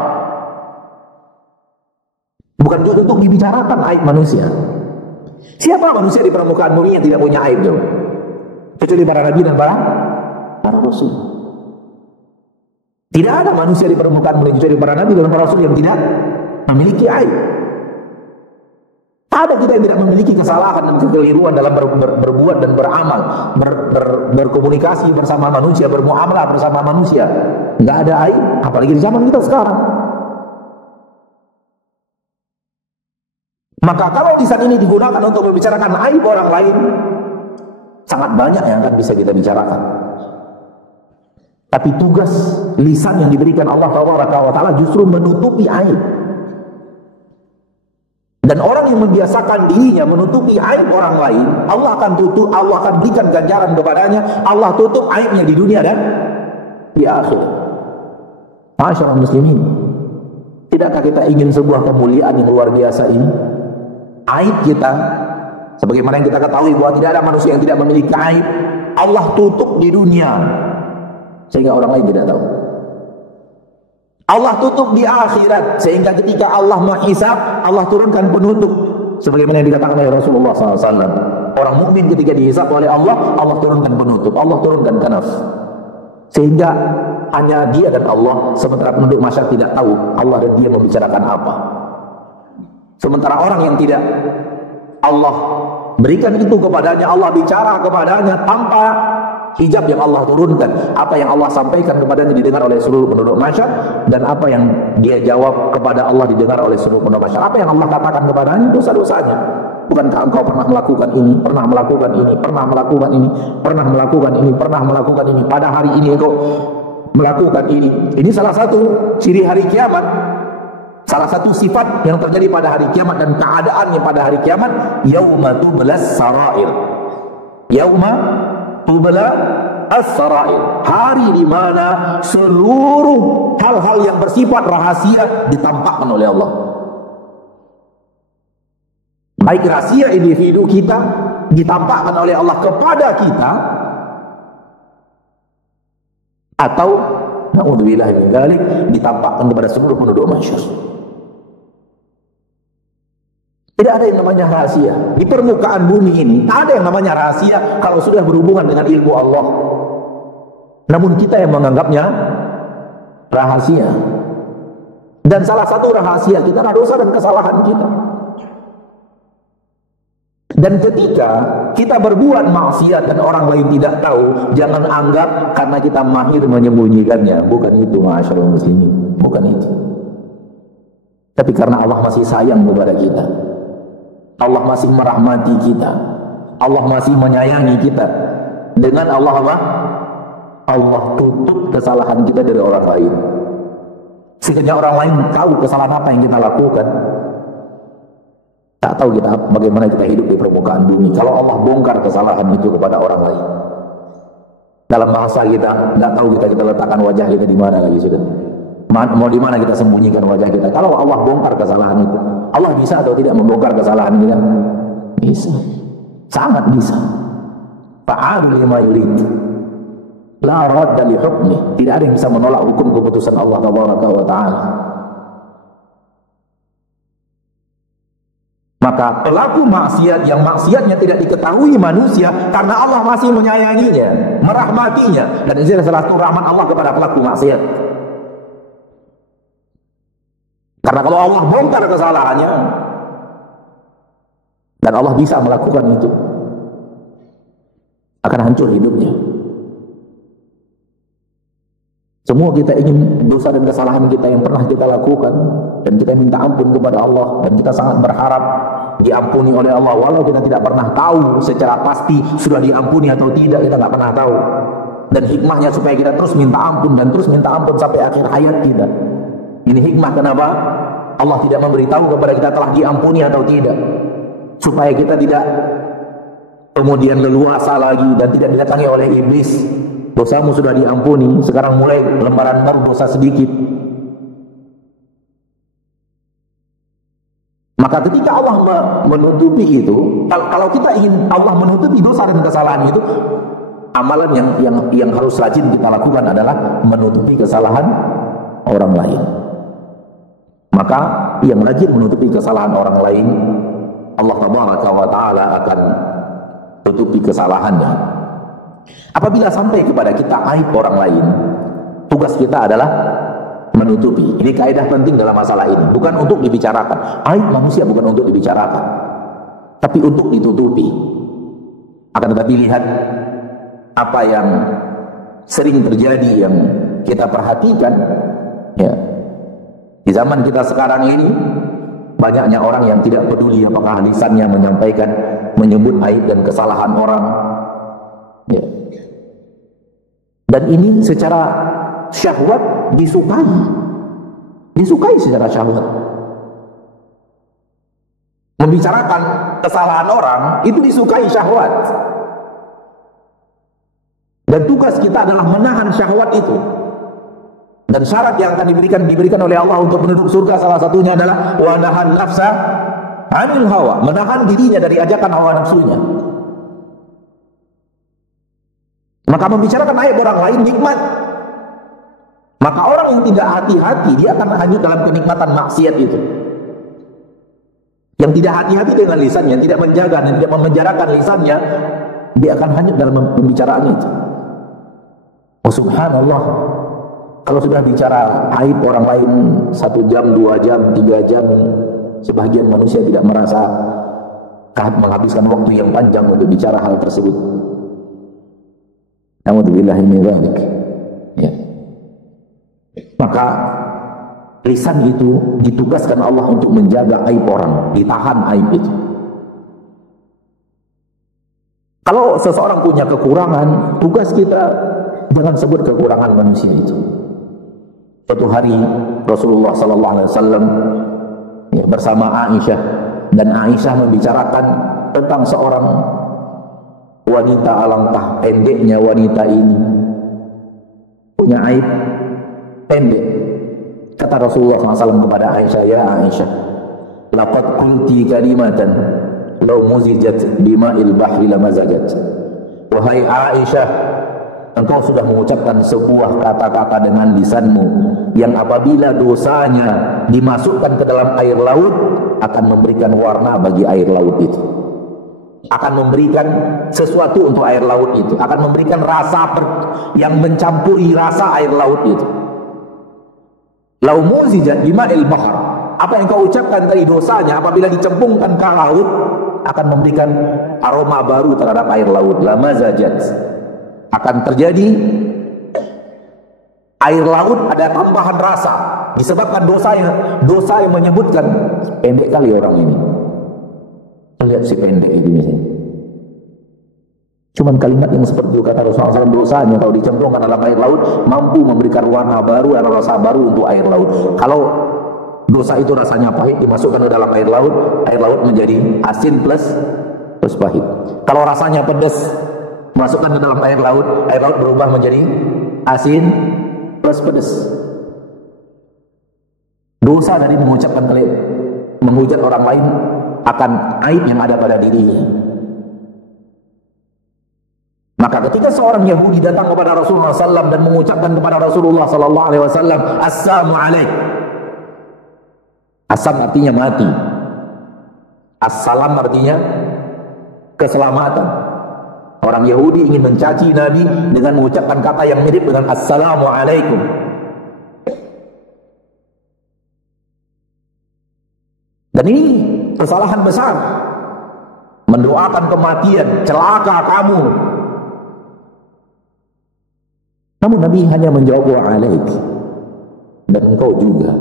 bukan untuk dibicarakan aib manusia. Siapa manusia di permukaan bumi yang tidak punya aib, jauh? Kecuali para nabi dan para rasul. Tidak ada manusia di permukaan bumi kecuali para nabi dan para rasul yang tidak memiliki aib. Ada kita yang tidak memiliki kesalahan dan kekeliruan dalam berbuat dan beramal, berkomunikasi bersama manusia, bermuamalah bersama manusia. Nggak ada aib, apalagi di zaman kita sekarang. Maka kalau lisan ini digunakan untuk membicarakan aib orang lain, sangat banyak yang akan bisa kita bicarakan. Tapi tugas lisan yang diberikan Allah Taala justru menutupi aib. Dan orang yang membiasakan dirinya menutupi aib orang lain, Allah akan berikan ganjaran kepadanya. Allah tutup aibnya di dunia dan di akhirat. Masyaallah muslimin, tidakkah kita ingin sebuah kemuliaan yang luar biasa ini? Aib kita, sebagaimana yang kita ketahui bahwa tidak ada manusia yang tidak memiliki aib, Allah tutup di dunia sehingga orang lain tidak tahu. Allah tutup di akhirat sehingga ketika Allah menghisab, Allah turunkan penutup, sebagaimana yang dikatakan oleh Rasulullah SAW. Orang mukmin ketika dihisab oleh Allah, Allah turunkan penutup, Allah turunkan kanaf, sehingga hanya dia dan Allah, sementara penduduk masyarakat tidak tahu Allah dan dia membicarakan apa. Sementara orang yang tidak Allah berikan itu kepadanya, Allah bicara kepadanya tanpa hijab yang Allah turunkan. Apa yang Allah sampaikan kepadanya didengar oleh seluruh penduduk masyarakat, dan apa yang dia jawab kepada Allah didengar oleh seluruh penduduk masyarakat. Apa yang Allah katakan kepadanya, dosa-dosanya. Bukankah engkau pernah melakukan ini, pernah melakukan ini, pernah melakukan ini, pernah melakukan ini, pernah melakukan ini, pada hari ini engkau melakukan ini. Ini salah satu ciri hari kiamat, salah satu sifat yang terjadi pada hari kiamat dan keadaannya pada hari kiamat. Yauma tublas sarair, yauma tubla as-sarair, hari di mana seluruh hal-hal yang bersifat rahasia ditampakkan oleh Allah. Baik rahasia individu kita ditampakkan oleh Allah kepada kita, atau naudzubillah min dzalik ditampakkan kepada seluruh penduduk masyarakat. Tidak ada yang namanya rahasia di permukaan bumi ini. Tak ada yang namanya rahasia kalau sudah berhubungan dengan ilmu Allah. Namun kita yang menganggapnya rahasia. Dan salah satu rahasia kita adalah dosa dan kesalahan kita. Dan ketika kita berbuat maksiat dan orang lain tidak tahu, jangan anggap karena kita mahir menyembunyikannya. Bukan itu, masyaallah muslimin. Bukan itu. Tapi karena Allah masih sayang kepada kita, Allah masih merahmati kita, Allah masih menyayangi kita. Dengan Allah apa? Allah tutup kesalahan kita dari orang lain, sehingga orang lain tahu kesalahan apa yang kita lakukan. Tak tahu kita bagaimana kita hidup di permukaan bumi kalau Allah bongkar kesalahan itu kepada orang lain. Dalam bahasa kita, tidak tahu kita letakkan wajah kita di mana lagi sudah. Mau di mana kita sembunyikan wajah kita? Kalau Allah bongkar kesalahan itu, Allah bisa atau tidak membongkar kesalahan kita? Bisa, sangat bisa. Fa'alul lima yurid, la radda li hukmi. Tidak ada yang bisa menolak hukum keputusan Allah tabaraka wa ta'ala. Maka pelaku maksiat yang maksiatnya tidak diketahui manusia karena Allah masih menyayanginya, merahmatinya, dan ini adalah salah satu rahmat Allah kepada pelaku maksiat. Karena kalau Allah bongkar kesalahannya dan Allah bisa melakukan itu, akan hancur hidupnya. Semua kita ingin dosa dan kesalahan kita yang pernah kita lakukan, dan kita minta ampun kepada Allah, dan kita sangat berharap diampuni oleh Allah, walau kita tidak pernah tahu secara pasti sudah diampuni atau tidak, kita nggak pernah tahu. Dan hikmahnya supaya kita terus minta ampun dan terus minta ampun sampai akhir hayat kita. Ini hikmah kenapa Allah tidak memberitahu kepada kita telah diampuni atau tidak, supaya kita tidak kemudian leluasa lagi dan tidak didatangi oleh iblis. Dosamu sudah diampuni, sekarang mulai lembaran baru, dosa sedikit. Maka ketika Allah menutupi itu, kalau kita ingin Allah menutupi dosa dan kesalahan itu, amalan yang harus rajin kita lakukan adalah menutupi kesalahan orang lain. Maka yang rajin menutupi kesalahan orang lain, Allah tabaraka wa ta'ala akan tutupi kesalahannya. Apabila sampai kepada kita aib orang lain, tugas kita adalah menutupi. Ini kaidah penting dalam masalah ini. Bukan untuk dibicarakan. Aib manusia bukan untuk dibicarakan, tapi untuk ditutupi. Akan tetapi lihat apa yang sering terjadi yang kita perhatikan, ya. Di zaman kita sekarang ini, banyaknya orang yang tidak peduli apakah lisannya menyampaikan, menyebut aib dan kesalahan orang, ya. Dan ini secara syahwat disukai secara syahwat. Membicarakan kesalahan orang itu disukai syahwat. Dan tugas kita adalah menahan syahwat itu. Dan syarat yang akan diberikan oleh Allah untuk penduduk surga salah satunya adalah wa nahan nafsa 'anil hawa, menahan dirinya dari ajakan hawa nafsunya. Maka membicarakan aib orang lain nikmat. Maka orang yang tidak hati-hati, dia akan hanyut dalam kenikmatan maksiat itu. Yang tidak hati-hati dengan lisannya, tidak menjaga dan tidak memenjarakan lisannya, dia akan hanyut dalam pembicaraan itu. Oh subhanallah, kalau sudah bicara aib orang lain 1 jam, 2 jam, 3 jam, sebagian manusia tidak merasa menghabiskan waktu yang panjang untuk bicara hal tersebut. Naudzubillahi min dzalik. Ya. Maka lisan itu ditugaskan Allah untuk menjaga aib orang, ditahan aib itu. Kalau seseorang punya kekurangan, tugas kita jangan sebut kekurangan manusia itu. Suatu hari Rasulullah sallallahu alaihi wasallam bersama Aisyah, dan Aisyah membicarakan tentang seorang wanita, alangkah pendeknya wanita ini, punya aib pendek. Kata Rasulullah SAW kepada Aisyah, ya Aisyah, laqad qulti kalimatan law muzijat bima'il bahri lamazajat. Wahai Aisyah, engkau sudah mengucapkan sebuah kata-kata dengan lisanmu yang apabila dosanya dimasukkan ke dalam air laut akan memberikan warna bagi air laut itu, akan memberikan sesuatu untuk air laut itu, akan memberikan rasa yang mencampuri rasa air laut itu. Lau muzijat bima'il bahr, apa yang kau ucapkan tadi dosanya apabila dicemplungkan ke laut akan memberikan aroma baru terhadap air laut. Lamazajat, akan terjadi air laut ada tambahan rasa disebabkan dosa yang menyebutkan pendek kali orang ini. Lihat si pendek itu misalnya. Cuman kalimat yang seperti itu kata Rasulullah SAW, dosanya kalau dicemplungkan dalam air laut mampu memberikan warna baru, ada rasa baru untuk air laut. Kalau dosa itu rasanya pahit, dimasukkan ke dalam air laut menjadi asin plus pahit. Kalau rasanya pedas, masukkan ke dalam air laut berubah menjadi asin plus pedas. Dosa dari menghujat orang lain akan aib yang ada pada dirinya. Maka ketika seorang Yahudi datang kepada Rasulullah SAW dan mengucapkan kepada Rasulullah SAW, Assalamu alaik. Assam artinya mati, Assalam artinya keselamatan. Orang Yahudi ingin mencaci Nabi dengan mengucapkan kata yang mirip dengan Assalamu alaikum. Dan ini kesalahan besar, mendoakan kematian, celaka kamu. Namun Nabi hanya menjawab wa alaik, dan engkau juga.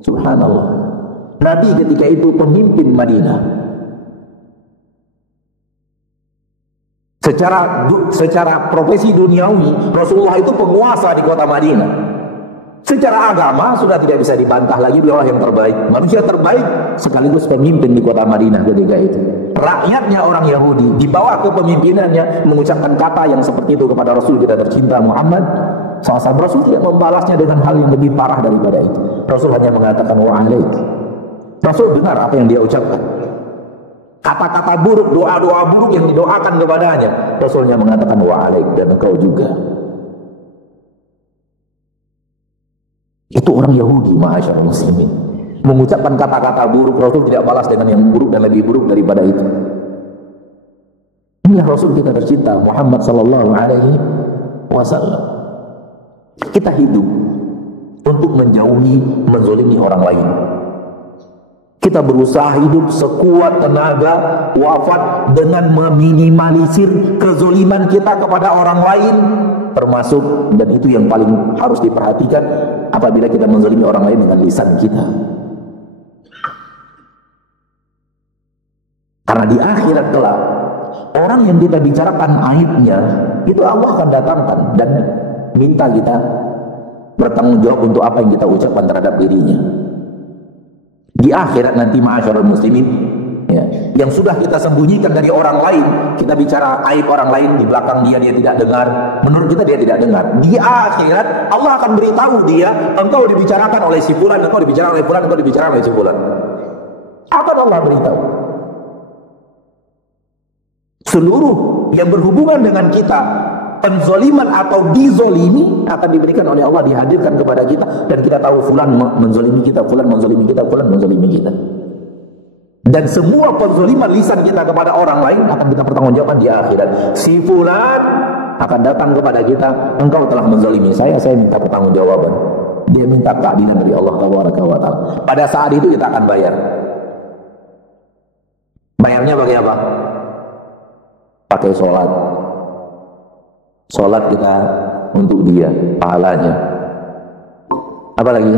Subhanallah, Nabi ketika itu pemimpin Madinah. Secara profesi duniawi, Rasulullah itu penguasa di kota Madinah. Secara agama sudah tidak bisa dibantah lagi, beliau yang terbaik, manusia terbaik sekaligus pemimpin di kota Madinah ketika itu. Rakyatnya orang Yahudi dibawa ke pemimpinannya mengucapkan kata yang seperti itu kepada Rasul kita tercinta Muhammad SAW. Rasul tidak membalasnya dengan hal yang lebih parah daripada itu. Rasul hanya mengatakan wa alaik. Rasul dengar apa yang dia ucapkan, kata-kata buruk, doa-doa buruk yang didoakan kepadanya. Rasulnya mengatakan wa alaik, dan engkau juga. Itu orang Yahudi, ma'asyar muslimin, mengucapkan kata-kata buruk. Rasul tidak balas dengan yang buruk dan lebih buruk daripada itu. Inilah Rasul kita tercinta Muhammad sallallahu alaihi wasallam. Kita hidup untuk menjauhi menzalimi orang lain. Kita berusaha hidup sekuat tenaga wafat dengan meminimalisir kezaliman kita kepada orang lain, termasuk, dan itu yang paling harus diperhatikan, apabila kita menzalimi orang lain dengan lisan kita. Karena di akhirat kelak, orang yang kita bicarakan aibnya itu Allah akan datangkan dan minta kita bertanggung jawab untuk apa yang kita ucapkan terhadap dirinya. Di akhirat nanti, ma'asyarul muslimin, ya, yang sudah kita sembunyikan dari orang lain, kita bicara aib orang lain di belakang dia tidak dengar, menurut kita dia tidak dengar. Di akhirat Allah akan beritahu dia, engkau dibicarakan oleh si fulan, engkau dibicarakan oleh fulan, engkau dibicarakan oleh si fulan. Akan Allah beritahu. Seluruh yang berhubungan dengan kita, penzoliman atau dizolimi, akan diberikan oleh Allah, dihadirkan kepada kita, dan kita tahu fulan menzolimi kita, fulan menzolimi kita, fulan menzolimi kita. Dan semua penzoliman lisan kita kepada orang lain akan kita pertanggungjawabkan di akhirat. Si fulan akan datang kepada kita, engkau telah menzolimi saya minta pertanggungjawaban. Dia minta keadilan dari Allah Taala. Pada saat itu kita akan bayar. Bayarnya pakai apa? Pakai sholat. Sholat kita untuk dia, pahalanya. Apalagi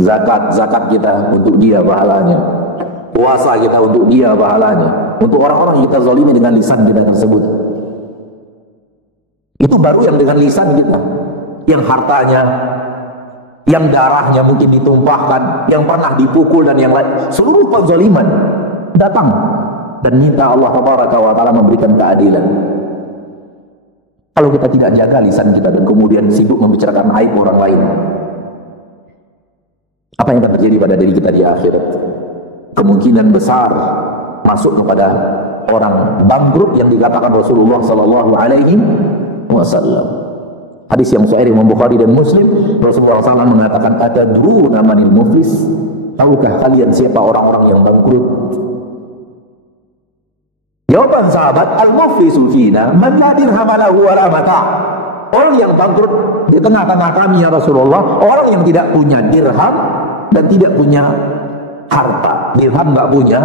zakat kita untuk dia, pahalanya. Puasa kita untuk dia, pahalanya. Untuk orang-orang yang kita zalimi dengan lisan kita tersebut, Itu baru yang dengan lisan kita, yang hartanya, yang darahnya mungkin ditumpahkan, yang pernah dipukul dan yang lain. Seluruh penzaliman datang dan minta Allah Taala memberikan keadilan. Kalau kita tidak jaga lisan kita dan kemudian sibuk membicarakan aib orang lain, apa yang akan terjadi pada diri kita di akhirat? Kemungkinan besar masuk kepada orang bangkrut yang dikatakan Rasulullah sallallahu alaihi wasallam. Hadis yang sahih Imam Bukhari dan Muslim, Rasulullah SAW mengatakan, atadruna manil muflis? Tahukah kalian siapa orang-orang yang bangkrut? Jawaban sahabat, al-muflisu fina man la dirham lahu wa la mata'. Orang yang bangkrut di tengah-tengah kami ya Rasulullah, orang yang tidak punya dirham dan tidak punya harta. Dirham enggak punya,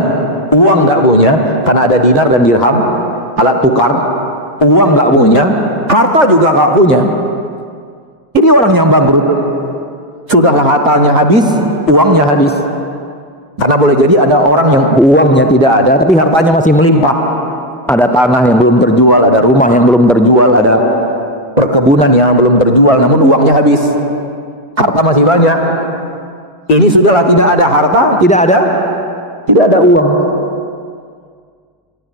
uang enggak punya, karena ada dinar dan dirham, alat tukar. Uang enggak punya, harta juga enggak punya. Ini orang yang bangkrut. Sudahlah hartanya habis, uangnya habis. Karena boleh jadi ada orang yang uangnya tidak ada, tapi hartanya masih melimpah. Ada tanah yang belum terjual, ada rumah yang belum terjual, ada perkebunan yang belum terjual, namun uangnya habis. Harta masih banyak. Ini sudahlah tidak ada harta, tidak ada uang.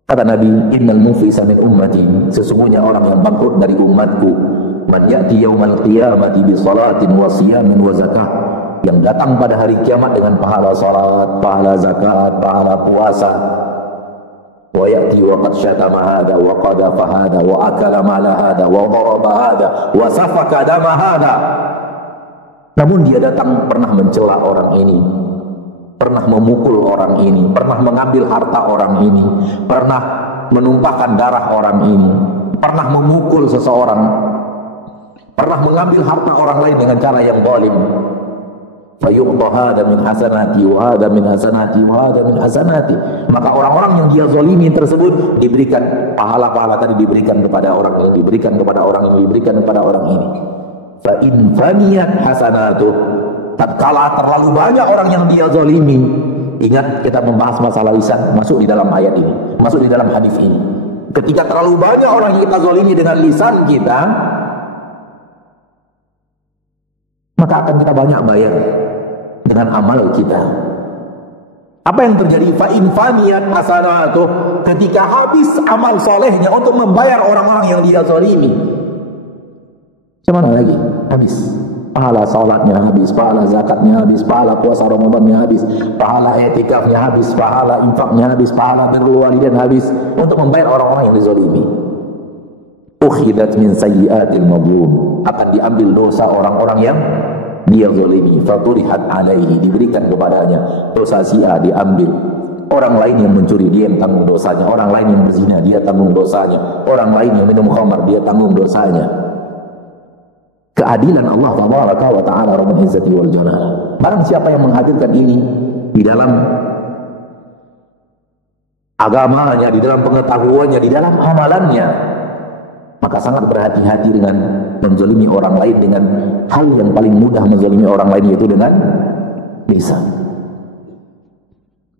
Kata Nabi, innal muflisa min ummati, sesungguhnya orang yang bangkrut dari umatku, man ya'ti yaumal qiyamati bi salatin wa siyamin wa zakah, yang datang pada hari kiamat dengan pahala salat, pahala zakat, pahala puasa. Wa ya'ti wa qad syatama hada wa qadafa hada wa akala mala hada wa daraba hada wa safaka dama hada. Namun dia datang pernah mencela orang ini, pernah memukul orang ini, pernah mengambil harta orang ini, pernah menumpahkan darah orang ini, pernah memukul seseorang, pernah mengambil harta orang lain dengan cara yang zalim. Fayu'ta hada min hasanati wa hada min hasanati wa hada min hasanati. Maka orang-orang yang dia zalimi tersebut diberikan pahala-pahala tadi, diberikan kepada orang ini, diberikan kepada orang ini, diberikan kepada orang ini. Fa in faniyat hasanatu, tatkala terlalu banyak orang yang dia zalimi. Ingat, kita membahas masalah lisan, masuk di dalam ayat ini, masuk di dalam hadis ini. Ketika terlalu banyak orang yang kita zalimi dengan lisan kita, maka akan kita banyak bayar dengan amal kita. Apa yang terjadi? Fa in faniyat hasanatu, ketika habis amal solehnya untuk membayar orang-orang yang dia zalimi, gimana lagi? Habis. Pahala salatnya habis, pahala zakatnya habis, pahala puasa Ramadannya habis, pahala i'tikafnya habis, pahala infaknya habis, pahala birrul walidain habis untuk membayar orang-orang yang dizalimi. Ukhidat min sayyi'atil madlum, akan diambil dosa orang-orang yang dia zalimi. Faturihat alaihi, diberikan kepadanya. Dosa si A diambil. Orang lain yang mencuri, dia yang tanggung dosanya. Orang lain yang berzina, dia tanggung dosanya. Orang lain yang minum khamar, dia tanggung dosanya. Keadilan Allah Tabaraka wa Ta'ala Rabbul Izzati wal Jalal. Barang siapa yang menghadirkan ini di dalam agamanya, di dalam pengetahuannya, di dalam amalannya, maka sangat berhati-hati dengan menzalimi orang lain dengan hal yang paling mudah menzalimi orang lain, yaitu dengan lisan.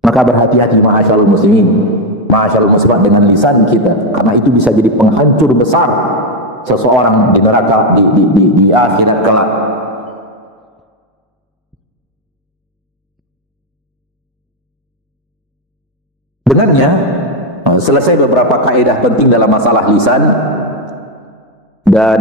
Maka berhati-hati ma'asyarul muslimin, ma'asyarul muslimat, dengan lisan kita, karena itu bisa jadi penghancur besar seseorang di neraka di akhirat kelak. Dengannya selesai beberapa kaidah penting dalam masalah lisan, dan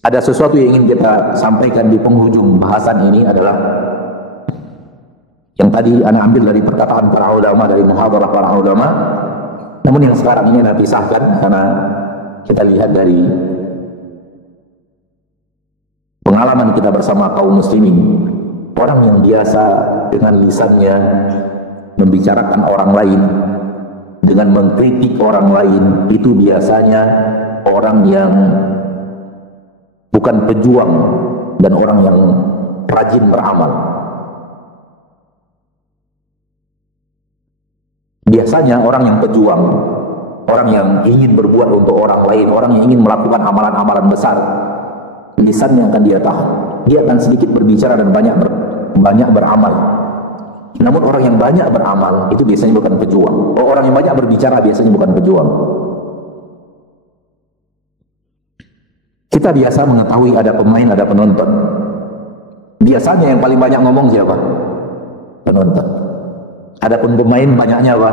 ada sesuatu yang ingin kita sampaikan di penghujung bahasan ini adalah yang tadi Anda ambil dari perkataan para ulama, dari muhadarah para ulama, namun yang sekarang ini Anda pisahkan karena kita lihat dari pengalaman kita bersama kaum muslimin. Orang yang biasa dengan lisannya membicarakan orang lain, dengan mengkritik orang lain, itu biasanya orang yang bukan pejuang dan orang yang rajin beramal. Biasanya orang yang pejuang, orang yang ingin berbuat untuk orang lain, orang yang ingin melakukan amalan-amalan besar, lisannya akan dia tahan. Dia akan sedikit berbicara dan banyak beramal. Namun orang yang banyak beramal itu biasanya bukan pejuang. Orang yang banyak berbicara biasanya bukan pejuang. Kita biasa mengetahui ada pemain, ada penonton. Biasanya yang paling banyak ngomong siapa? Penonton. Adapun pemain banyaknya apa?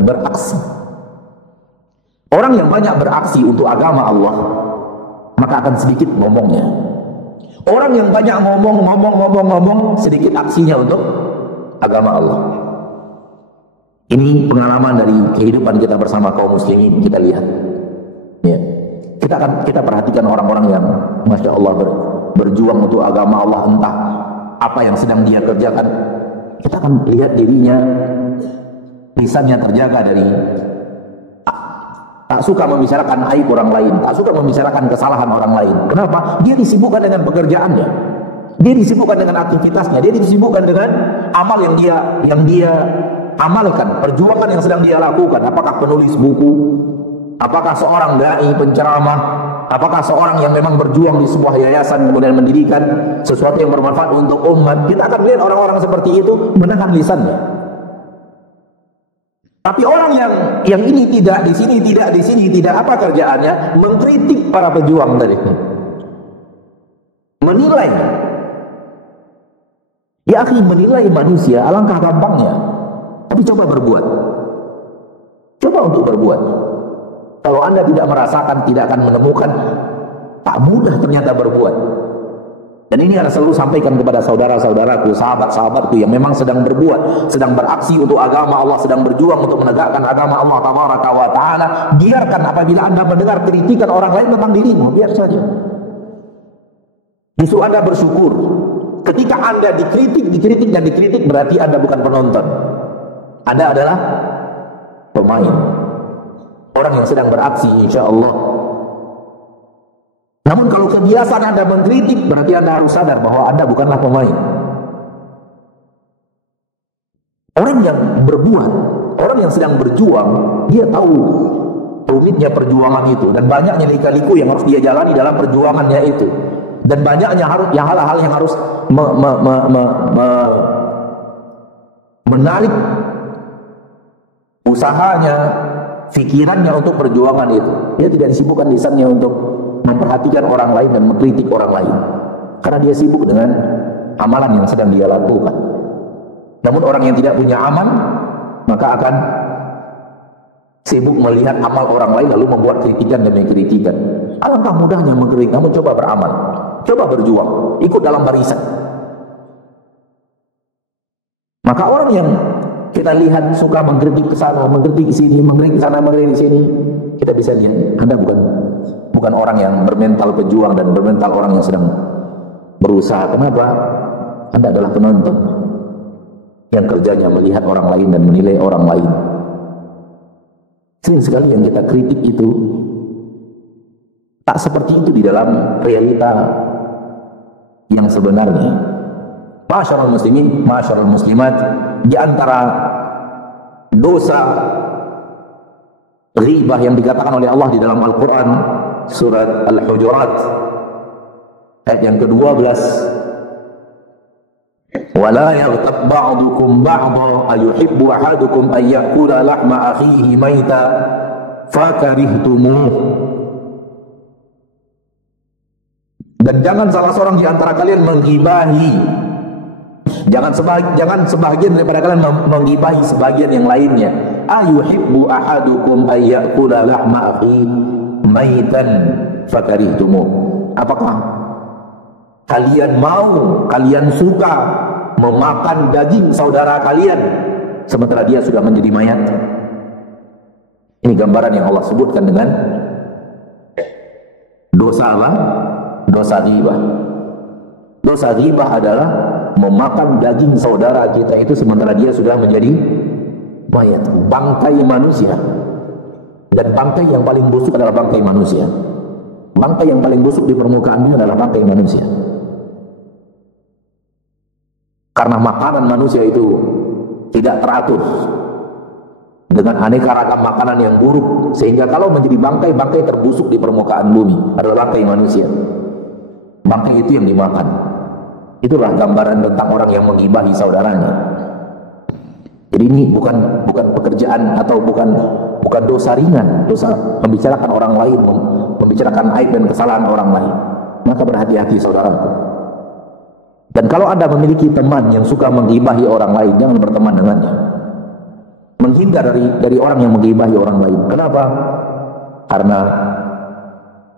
Beraksi. Orang yang banyak beraksi untuk agama Allah, maka akan sedikit ngomongnya. Orang yang banyak ngomong, sedikit aksinya untuk agama Allah. Ini pengalaman dari kehidupan kita bersama kaum muslimin, kita lihat. Ya. Kita perhatikan orang-orang yang Masya Allah berjuang untuk agama Allah, entah apa yang sedang dia kerjakan. Kita akan lihat dirinya, lisannya terjaga dari tak suka membicarakan aib orang lain, tak suka membicarakan kesalahan orang lain. Kenapa? Dia disibukkan dengan pekerjaannya, dia disibukkan dengan aktivitasnya, dia disibukkan dengan amal yang dia amalkan, perjuangan yang sedang dia lakukan. Apakah penulis buku, apakah seorang dai penceramah, apakah seorang yang memang berjuang di sebuah yayasan kemudian mendirikan sesuatu yang bermanfaat untuk umat. Kita akan melihat orang-orang seperti itu menahan lisannya. Tapi orang yang ini tidak di sini, tidak apa kerjaannya? Mengkritik para pejuang tadi. Menilai. Ya akhi, menilai manusia alangkah gampangnya. Tapi coba berbuat. Coba untuk berbuat. Kalau Anda tidak merasakan, tidak akan menemukan, tak mudah ternyata berbuat. Dan ini harus selalu sampaikan kepada saudara-saudaraku, sahabat-sahabatku yang memang sedang berbuat, sedang beraksi untuk agama Allah, sedang berjuang untuk menegakkan agama Allah Tabaraka wa Ta'ala. Biarkan apabila Anda mendengar kritikan orang lain tentang dirimu, biar saja. Justru Anda bersyukur. Ketika Anda dikritik berarti Anda bukan penonton. Anda adalah pemain. Orang yang sedang beraksi, insya Allah. Namun kalau kebiasaan Anda mengkritik, berarti Anda harus sadar bahwa Anda bukanlah pemain. Orang yang berbuat, orang yang sedang berjuang, dia tahu rumitnya perjuangan itu, dan banyaknya lika-liku yang harus dia jalani dalam perjuangannya itu, dan banyaknya hal-hal yang harus menarik usahanya, pikirannya untuk perjuangan itu. Dia tidak disibukkan lisannya untuk memperhatikan orang lain dan mengkritik orang lain, karena dia sibuk dengan amalan yang sedang dia lakukan. Namun orang yang tidak punya amal, maka akan sibuk melihat amal orang lain lalu membuat kritikan demi kritikan. Alangkah mudahnya mengkritik, namun coba beramal, coba berjuang, ikut dalam barisan. Maka orang yang kita lihat suka mengkritik ke sana, mengkritik ke sini, mengkritik ke sana, mengkritik ke sini, kita bisa lihat Anda bukan orang yang bermental pejuang dan bermental orang yang sedang berusaha. Kenapa? Anda adalah penonton yang kerjanya melihat orang lain dan menilai orang lain. Sering sekali yang kita kritik itu tak seperti itu di dalam realita yang sebenarnya. Masyarul muslimin, masyarul muslimat, di antara dosa ghibah yang dikatakan oleh Allah di dalam Al-Quran, surat Al-Hujurat ayat yang ke-12, wala yaghtab ba'dukum ba'dha ayuhibbu ahadukum an ya'kula lahma akhihi maita fakarihtumuh. Dan jangan salah seorang di antara kalian menggibahi, jangan sebagian daripada kalian menggibahi sebagian yang lainnya. Ayuhibbu ahadukum an ya'kula lahma akhihi maitan fakarihtumuh. Apakah kalian mau, kalian suka memakan daging saudara kalian sementara dia sudah menjadi mayat? Ini gambaran yang Allah sebutkan dengan dosa apa? Dosa ghibah. Dosa ghibah adalah memakan daging saudara kita itu sementara dia sudah menjadi mayat, bangkai manusia. Dan bangkai yang paling busuk adalah bangkai manusia. Bangkai yang paling busuk di permukaan dunia adalah bangkai manusia. Karena makanan manusia itu tidak teratur dengan aneka ragam makanan yang buruk, sehingga kalau menjadi bangkai terbusuk di permukaan bumi adalah bangkai manusia. Bangkai itu yang dimakan. Itulah gambaran tentang orang yang menggibahi saudaranya. Jadi ini bukan pekerjaan atau bukan dosa ringan, dosa membicarakan orang lain, membicarakan aib dan kesalahan orang lain. Maka berhati-hati saudaraku. Dan kalau Anda memiliki teman yang suka menggibahi orang lain, jangan berteman dengannya. Menghindar dari orang yang menggibahi orang lain. Kenapa? Karena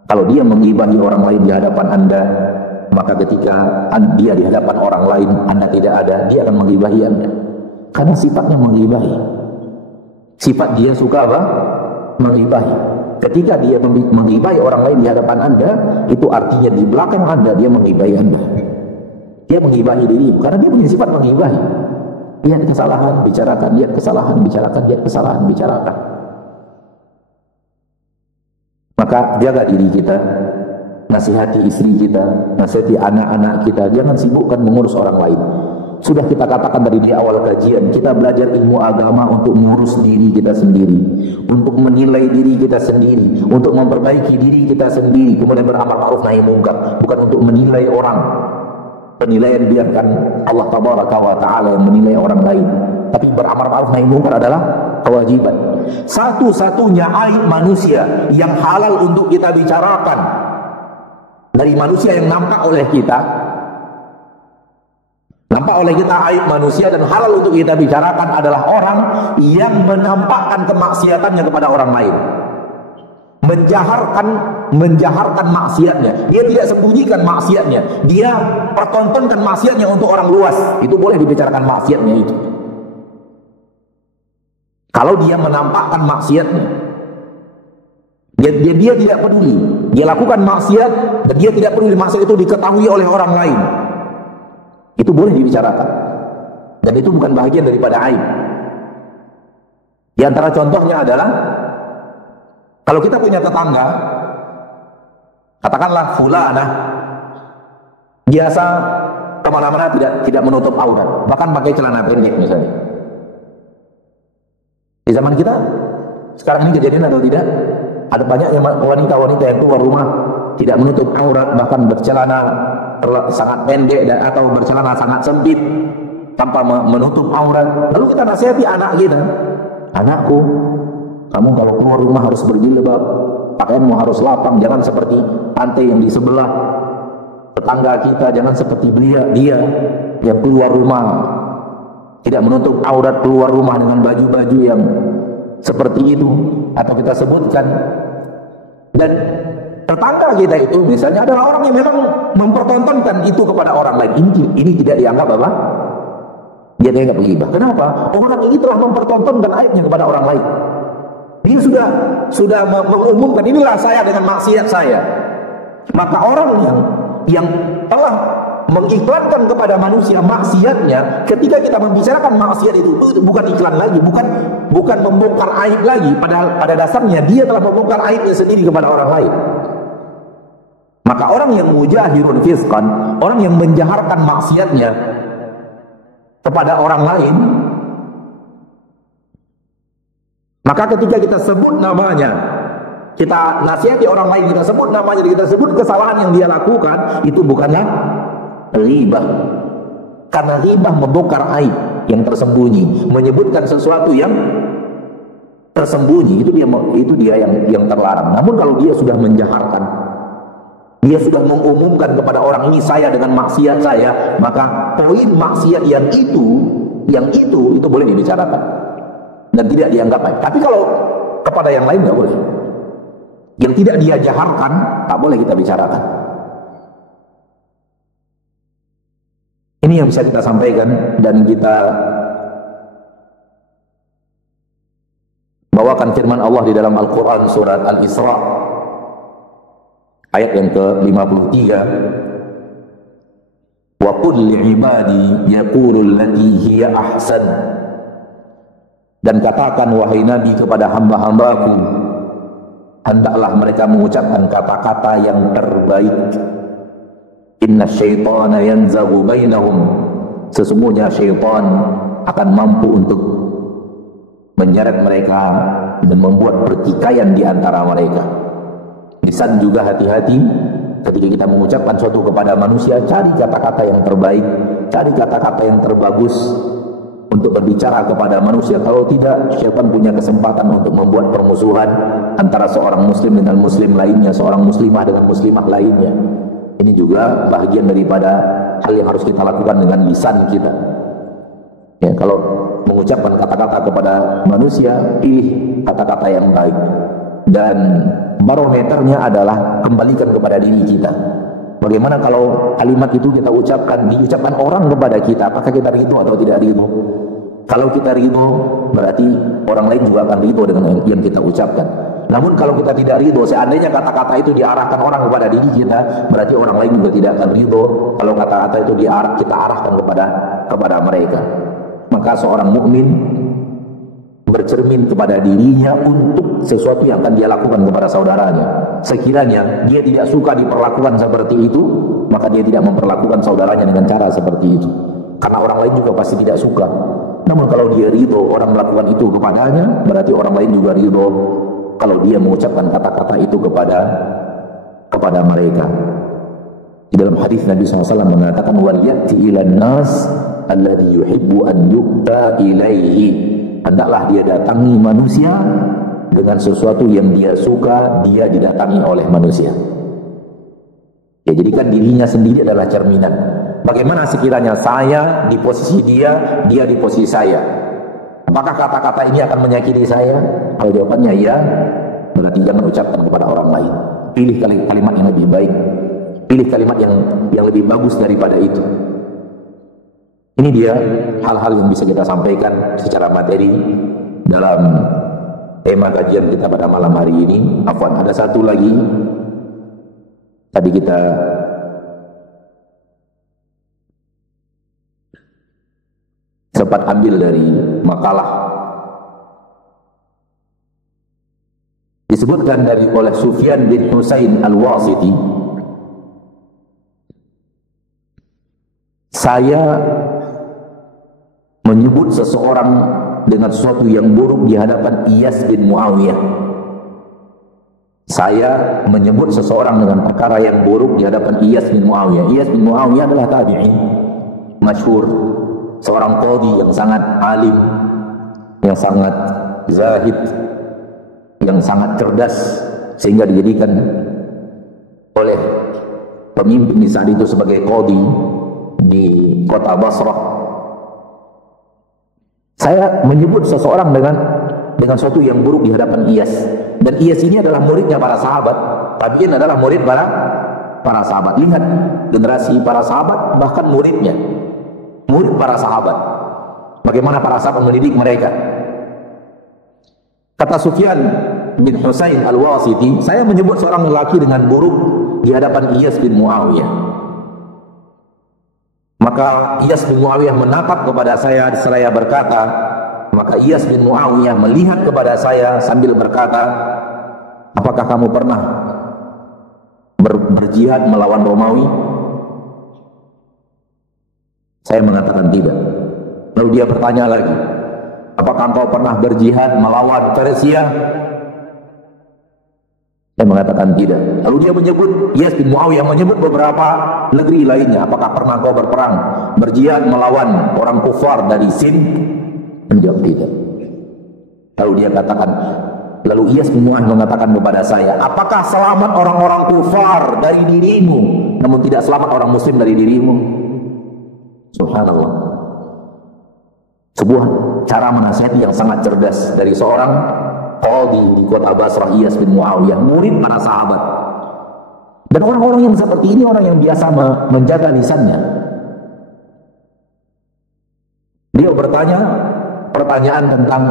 kalau dia menggibahi orang lain di hadapan Anda, maka ketika dia di hadapan orang lain, Anda tidak ada, dia akan menggibahi Anda. Karena sifatnya menggibahi. Sifat dia suka apa? Menggibahi. Ketika dia menggibahi orang lain di hadapan Anda, itu artinya di belakang Anda dia menggibahi Anda. Dia menggibahi diri karena dia punya sifat menggibahi. Lihat kesalahan, bicarakan, lihat kesalahan, bicarakan, lihat kesalahan, bicarakan. Maka jaga diri kita, nasihati istri kita, nasihati anak-anak kita, jangan sibukkan mengurus orang lain. Sudah kita katakan dari di awal kajian, kita belajar ilmu agama untuk mengurus diri kita sendiri, untuk menilai diri kita sendiri, untuk memperbaiki diri kita sendiri, kemudian beramar ma'ruf nahi munkar, bukan untuk menilai orang. Penilaian biarkan Allah tabaraka wa ta'ala yang menilai orang lain, tapi beramar ma'ruf nahi munkar adalah kewajiban. Satu-satunya aib manusia yang halal untuk kita bicarakan dari manusia yang nampak oleh kita, aib manusia dan halal untuk kita bicarakan adalah orang yang menampakkan kemaksiatannya kepada orang lain, menjaharkan maksiatnya. Dia tidak sembunyikan maksiatnya, dia pertontonkan maksiatnya untuk orang luas. Itu boleh dibicarakan maksiatnya itu. Kalau dia menampakkan maksiatnya, dia tidak peduli, dia lakukan maksiat dan dia tidak peduli maksiat itu diketahui oleh orang lain, itu boleh dibicarakan, dan itu bukan bagian daripada aib. Di antara contohnya adalah kalau kita punya tetangga, katakanlah fulanah, biasa kemana-mana tidak menutup aurat, bahkan pakai celana pendek misalnya. Di zaman kita sekarang ini kejadian atau tidak? Ada banyak wanita-wanita yang keluar rumah tidak menutup aurat, bahkan bercelana sangat pendek atau bercelana sangat sempit tanpa menutup aurat. Lalu kita nasihati anak kita, anakku, kamu kalau keluar rumah harus berjilbab, pakaianmu harus lapang, jangan seperti pantai yang di sebelah tetangga kita, jangan seperti dia yang keluar rumah tidak menutup aurat, keluar rumah dengan baju-baju yang seperti itu, atau kita sebutkan. Dan tetangga kita itu misalnya adalah orang yang memang mempertontonkan itu kepada orang lain. Ini tidak dianggap apa? Dia dianggap ghibah. Kenapa? Orang ini telah mempertontonkan aibnya kepada orang lain. Dia sudah mengumumkan, inilah saya dengan maksiat saya. Maka orang yang telah mengiklankan kepada manusia maksiatnya, ketika kita membicarakan maksiat itu bukan iklan lagi, bukan membongkar aib lagi, padahal pada dasarnya dia telah membongkar aibnya sendiri kepada orang lain. Maka orang yang mujahirun fisqan, orang yang menjaharkan maksiatnya kepada orang lain, maka ketika kita sebut namanya, kita nasihati orang lain, kita sebut namanya, kita sebut kesalahan yang dia lakukan, itu bukanlah ghibah. Karena ghibah membongkar aib yang tersembunyi, menyebutkan sesuatu yang tersembunyi, itu dia yang terlarang. Namun kalau dia sudah menjaharkan, dia sudah mengumumkan kepada orang ini saya dengan maksiat saya, maka poin maksiat yang itu boleh dibicarakan dan tidak dianggap aib. Tapi kalau kepada yang lain tidak boleh. Yang tidak dia jaharkan tak boleh kita bicarakan. Ini yang bisa kita sampaikan, dan kita bawakan firman Allah di dalam Al-Quran surat Al-Isra ayat yang ke-53. Wa qul li'ibadi yaqulu allati hiya ahsan, dan katakan wahai Nabi kepada hamba-hambaku, hendaklah mereka mengucapkan kata-kata yang terbaik. Inna syaitana yanzaghu bainahum, sesungguhnya syaitan akan mampu untuk menyeret mereka dan membuat pertikaian di antara mereka. Lisan juga hati-hati, ketika kita mengucapkan sesuatu kepada manusia, cari kata-kata yang terbaik, cari kata-kata yang terbagus untuk berbicara kepada manusia. Kalau tidak, syaitan punya kesempatan untuk membuat permusuhan antara seorang muslim dengan muslim lainnya, seorang muslimah dengan muslimah lainnya. Ini juga bahagian daripada hal yang harus kita lakukan dengan lisan kita. Ya, kalau mengucapkan kata-kata kepada manusia, pilih kata-kata yang baik. Dan barometernya adalah kembalikan kepada diri kita. Bagaimana kalau kalimat itu kita diucapkan orang kepada kita, apakah kita ridho atau tidak ridho? Kalau kita ridho, berarti orang lain juga akan ridho dengan yang kita ucapkan. Namun kalau kita tidak ridho, seandainya kata-kata itu diarahkan orang kepada diri kita, berarti orang lain juga tidak akan ridho kalau kata-kata itu kita arahkan kepada mereka. Maka seorang mukmin bercermin kepada dirinya untuk sesuatu yang akan dia lakukan kepada saudaranya. Sekiranya dia tidak suka diperlakukan seperti itu, maka dia tidak memperlakukan saudaranya dengan cara seperti itu. Karena orang lain juga pasti tidak suka. Namun kalau dia ridho orang melakukan itu kepadanya, berarti orang lain juga ridho kalau dia mengucapkan kata-kata itu kepada mereka. Di dalam hadis Nabi SAW mengatakan, wal ya'ti ilan nas alladhi yuhibbu an yu'ta ilaihi. Hendaklah dia datangi manusia dengan sesuatu yang dia suka dia didatangi oleh manusia. Ya, jadikan dirinya sendiri adalah cerminan. Bagaimana sekiranya saya di posisi dia, dia di posisi saya? Apakah kata-kata ini akan menyakiti saya? Kalau jawabannya iya, berarti jangan ucapkan kepada orang lain. Pilih kalimat yang lebih baik. Pilih kalimat yang lebih bagus daripada itu. Ini dia hal-hal yang bisa kita sampaikan secara materi dalam tema kajian kita pada malam hari ini. Afwan, ada satu lagi. Tadi kita sempat ambil dari makalah. Disebutkan oleh Sufyan bin Husain Al-Wasiti, saya menyebut seseorang dengan sesuatu yang buruk di hadapan Iyas bin Muawiyah. Saya menyebut seseorang dengan perkara yang buruk di hadapan Iyas bin Muawiyah. Iyas bin Muawiyah adalah tabi'in masyhur, seorang qadhi yang sangat alim, yang sangat zahid, yang sangat cerdas, sehingga dijadikan oleh pemimpin di saat itu sebagai qadhi di kota Basrah. Saya menyebut seseorang dengan sesuatu yang buruk di hadapan Iyas, dan Iyas ini adalah muridnya para sahabat. Tabi'in adalah murid para sahabat. Lihat generasi para sahabat, bahkan murid para sahabat. Bagaimana para sahabat mendidik mereka? Kata Sufyan bin Husain Al-Wasiti, saya menyebut seorang lelaki dengan buruk di hadapan Iyas bin Muawiyah. Maka Iyas bin Muawiyah menatap kepada saya seraya berkata, maka Iyas bin Muawiyah melihat kepada saya sambil berkata, apakah kamu pernah berjihad melawan Romawi? Saya mengatakan tidak. Lalu dia bertanya lagi, apakah engkau pernah berjihad melawan Persia? Saya mengatakan tidak. Lalu dia menyebut, Iyas bin Muawiyah menyebut beberapa negeri lainnya. Apakah pernah kau berperang, berjihad melawan orang kufar dari Sin? Menjawab tidak. Lalu dia katakan, lalu Iyas bin Muawiyah mengatakan kepada saya, apakah selamat orang-orang kufar dari dirimu, namun tidak selamat orang muslim dari dirimu? Subhanallah. Sebuah cara menasihati yang sangat cerdas dari seorang qadhi di kota Basrah, Iyas bin Muawiyah, murid para sahabat. Dan orang-orang yang seperti ini orang yang biasa menjaga lisannya. Dia bertanya pertanyaan tentang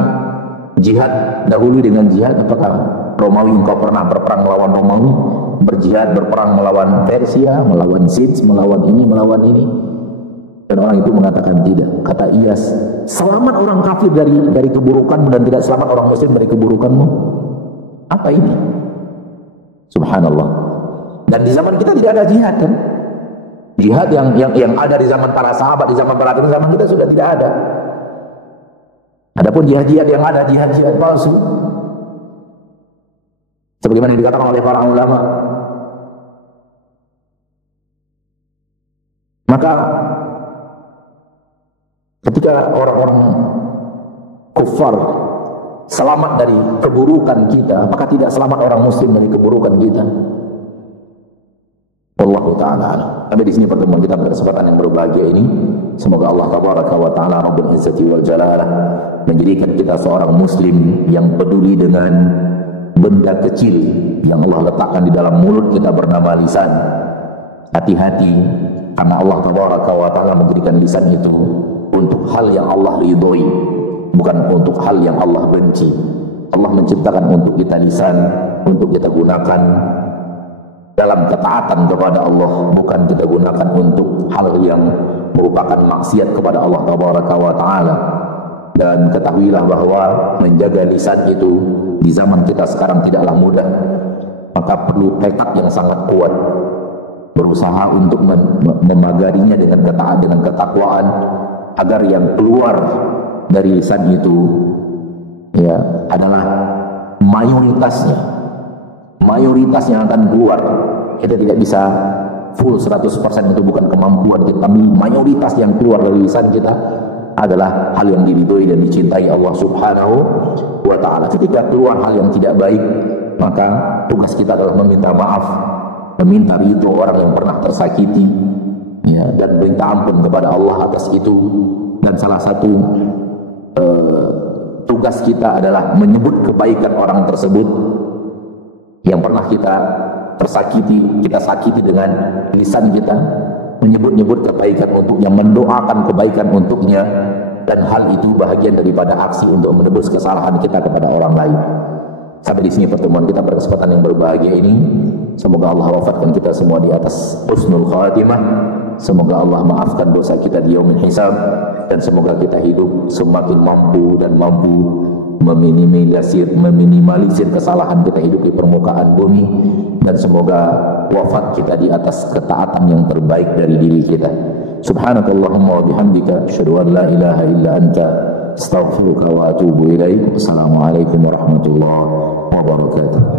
jihad, dahulu dengan jihad, apakah Romawi engkau pernah berperang melawan Romawi, berjihad berperang melawan Persia, melawan Sins, melawan ini, melawan ini? Dan orang itu mengatakan tidak. Kata Iyas, selamat orang kafir dari keburukanmu dan tidak selamat orang muslim dari keburukanmu. Apa ini? Subhanallah. Dan di zaman kita tidak ada jihad, kan? Jihad yang ada di zaman para sahabat, di zaman para tabi'in, zaman kita sudah tidak ada. Adapun jihad-jihad yang ada, jihad-jihad palsu. Sebagaimana yang dikatakan oleh para ulama, Maka ketika orang-orang kufar selamat dari keburukan kita, maka tidak selamat orang muslim dari keburukan kita. Wallahu ta'ala. Sampai di sini pertemuan kita pada kesempatan yang berbahagia ini. Semoga Allah tabaraka wa ta'ala Rabbul Izzati wal Jalalah menjadikan kita seorang muslim yang peduli dengan benda kecil yang Allah letakkan di dalam mulut kita bernama lisan. Hati-hati, karena Allah tabaraka wa ta'ala menjadikan lisan itu untuk hal yang Allah ridhoi, bukan untuk hal yang Allah benci. Allah menciptakan untuk kita lisan, untuk kita gunakan dalam ketaatan kepada Allah, bukan kita gunakan untuk hal yang merupakan maksiat kepada Allah tabaraka wa ta'ala. Dan ketahuilah bahwa menjaga lisan itu di zaman kita sekarang tidaklah mudah, maka perlu tekad yang sangat kuat, berusaha untuk memagarinya dengan ketaatan, dengan ketakwaan, agar yang keluar dari lisan itu ya adalah mayoritas yang akan keluar. Kita tidak bisa full 100%, itu bukan kemampuan kita, tapi mayoritas yang keluar dari lisan kita adalah hal yang diridhoi dan dicintai Allah Subhanahu wa ta'ala. Ketika keluar hal yang tidak baik, maka tugas kita adalah meminta maaf, meminta ridho orang yang pernah tersakiti, ya, dan minta ampun kepada Allah atas itu. Dan salah satu tugas kita adalah menyebut kebaikan orang tersebut yang pernah kita tersakiti, kita sakiti dengan lisan kita, menyebut-nyebut kebaikan untuknya, mendoakan kebaikan untuknya, dan hal itu bahagian daripada aksi untuk menebus kesalahan kita kepada orang lain. Sampai di sini pertemuan kita pada kesempatan yang berbahagia ini. Semoga Allah wafatkan kita semua di atas husnul khatimah. Semoga Allah maafkan dosa kita di yaumil hisab, dan semoga kita hidup semakin mampu dan mampu meminimalisir kesalahan kita hidup di permukaan bumi, dan semoga wafat kita di atas ketaatan yang terbaik dari diri kita. Subhanakallahumma wa bihamdika asyhadu an la ilaha illa anta astaghfiruka wa atubu ilaik. Assalamualaikum warahmatullahi wabarakatuh.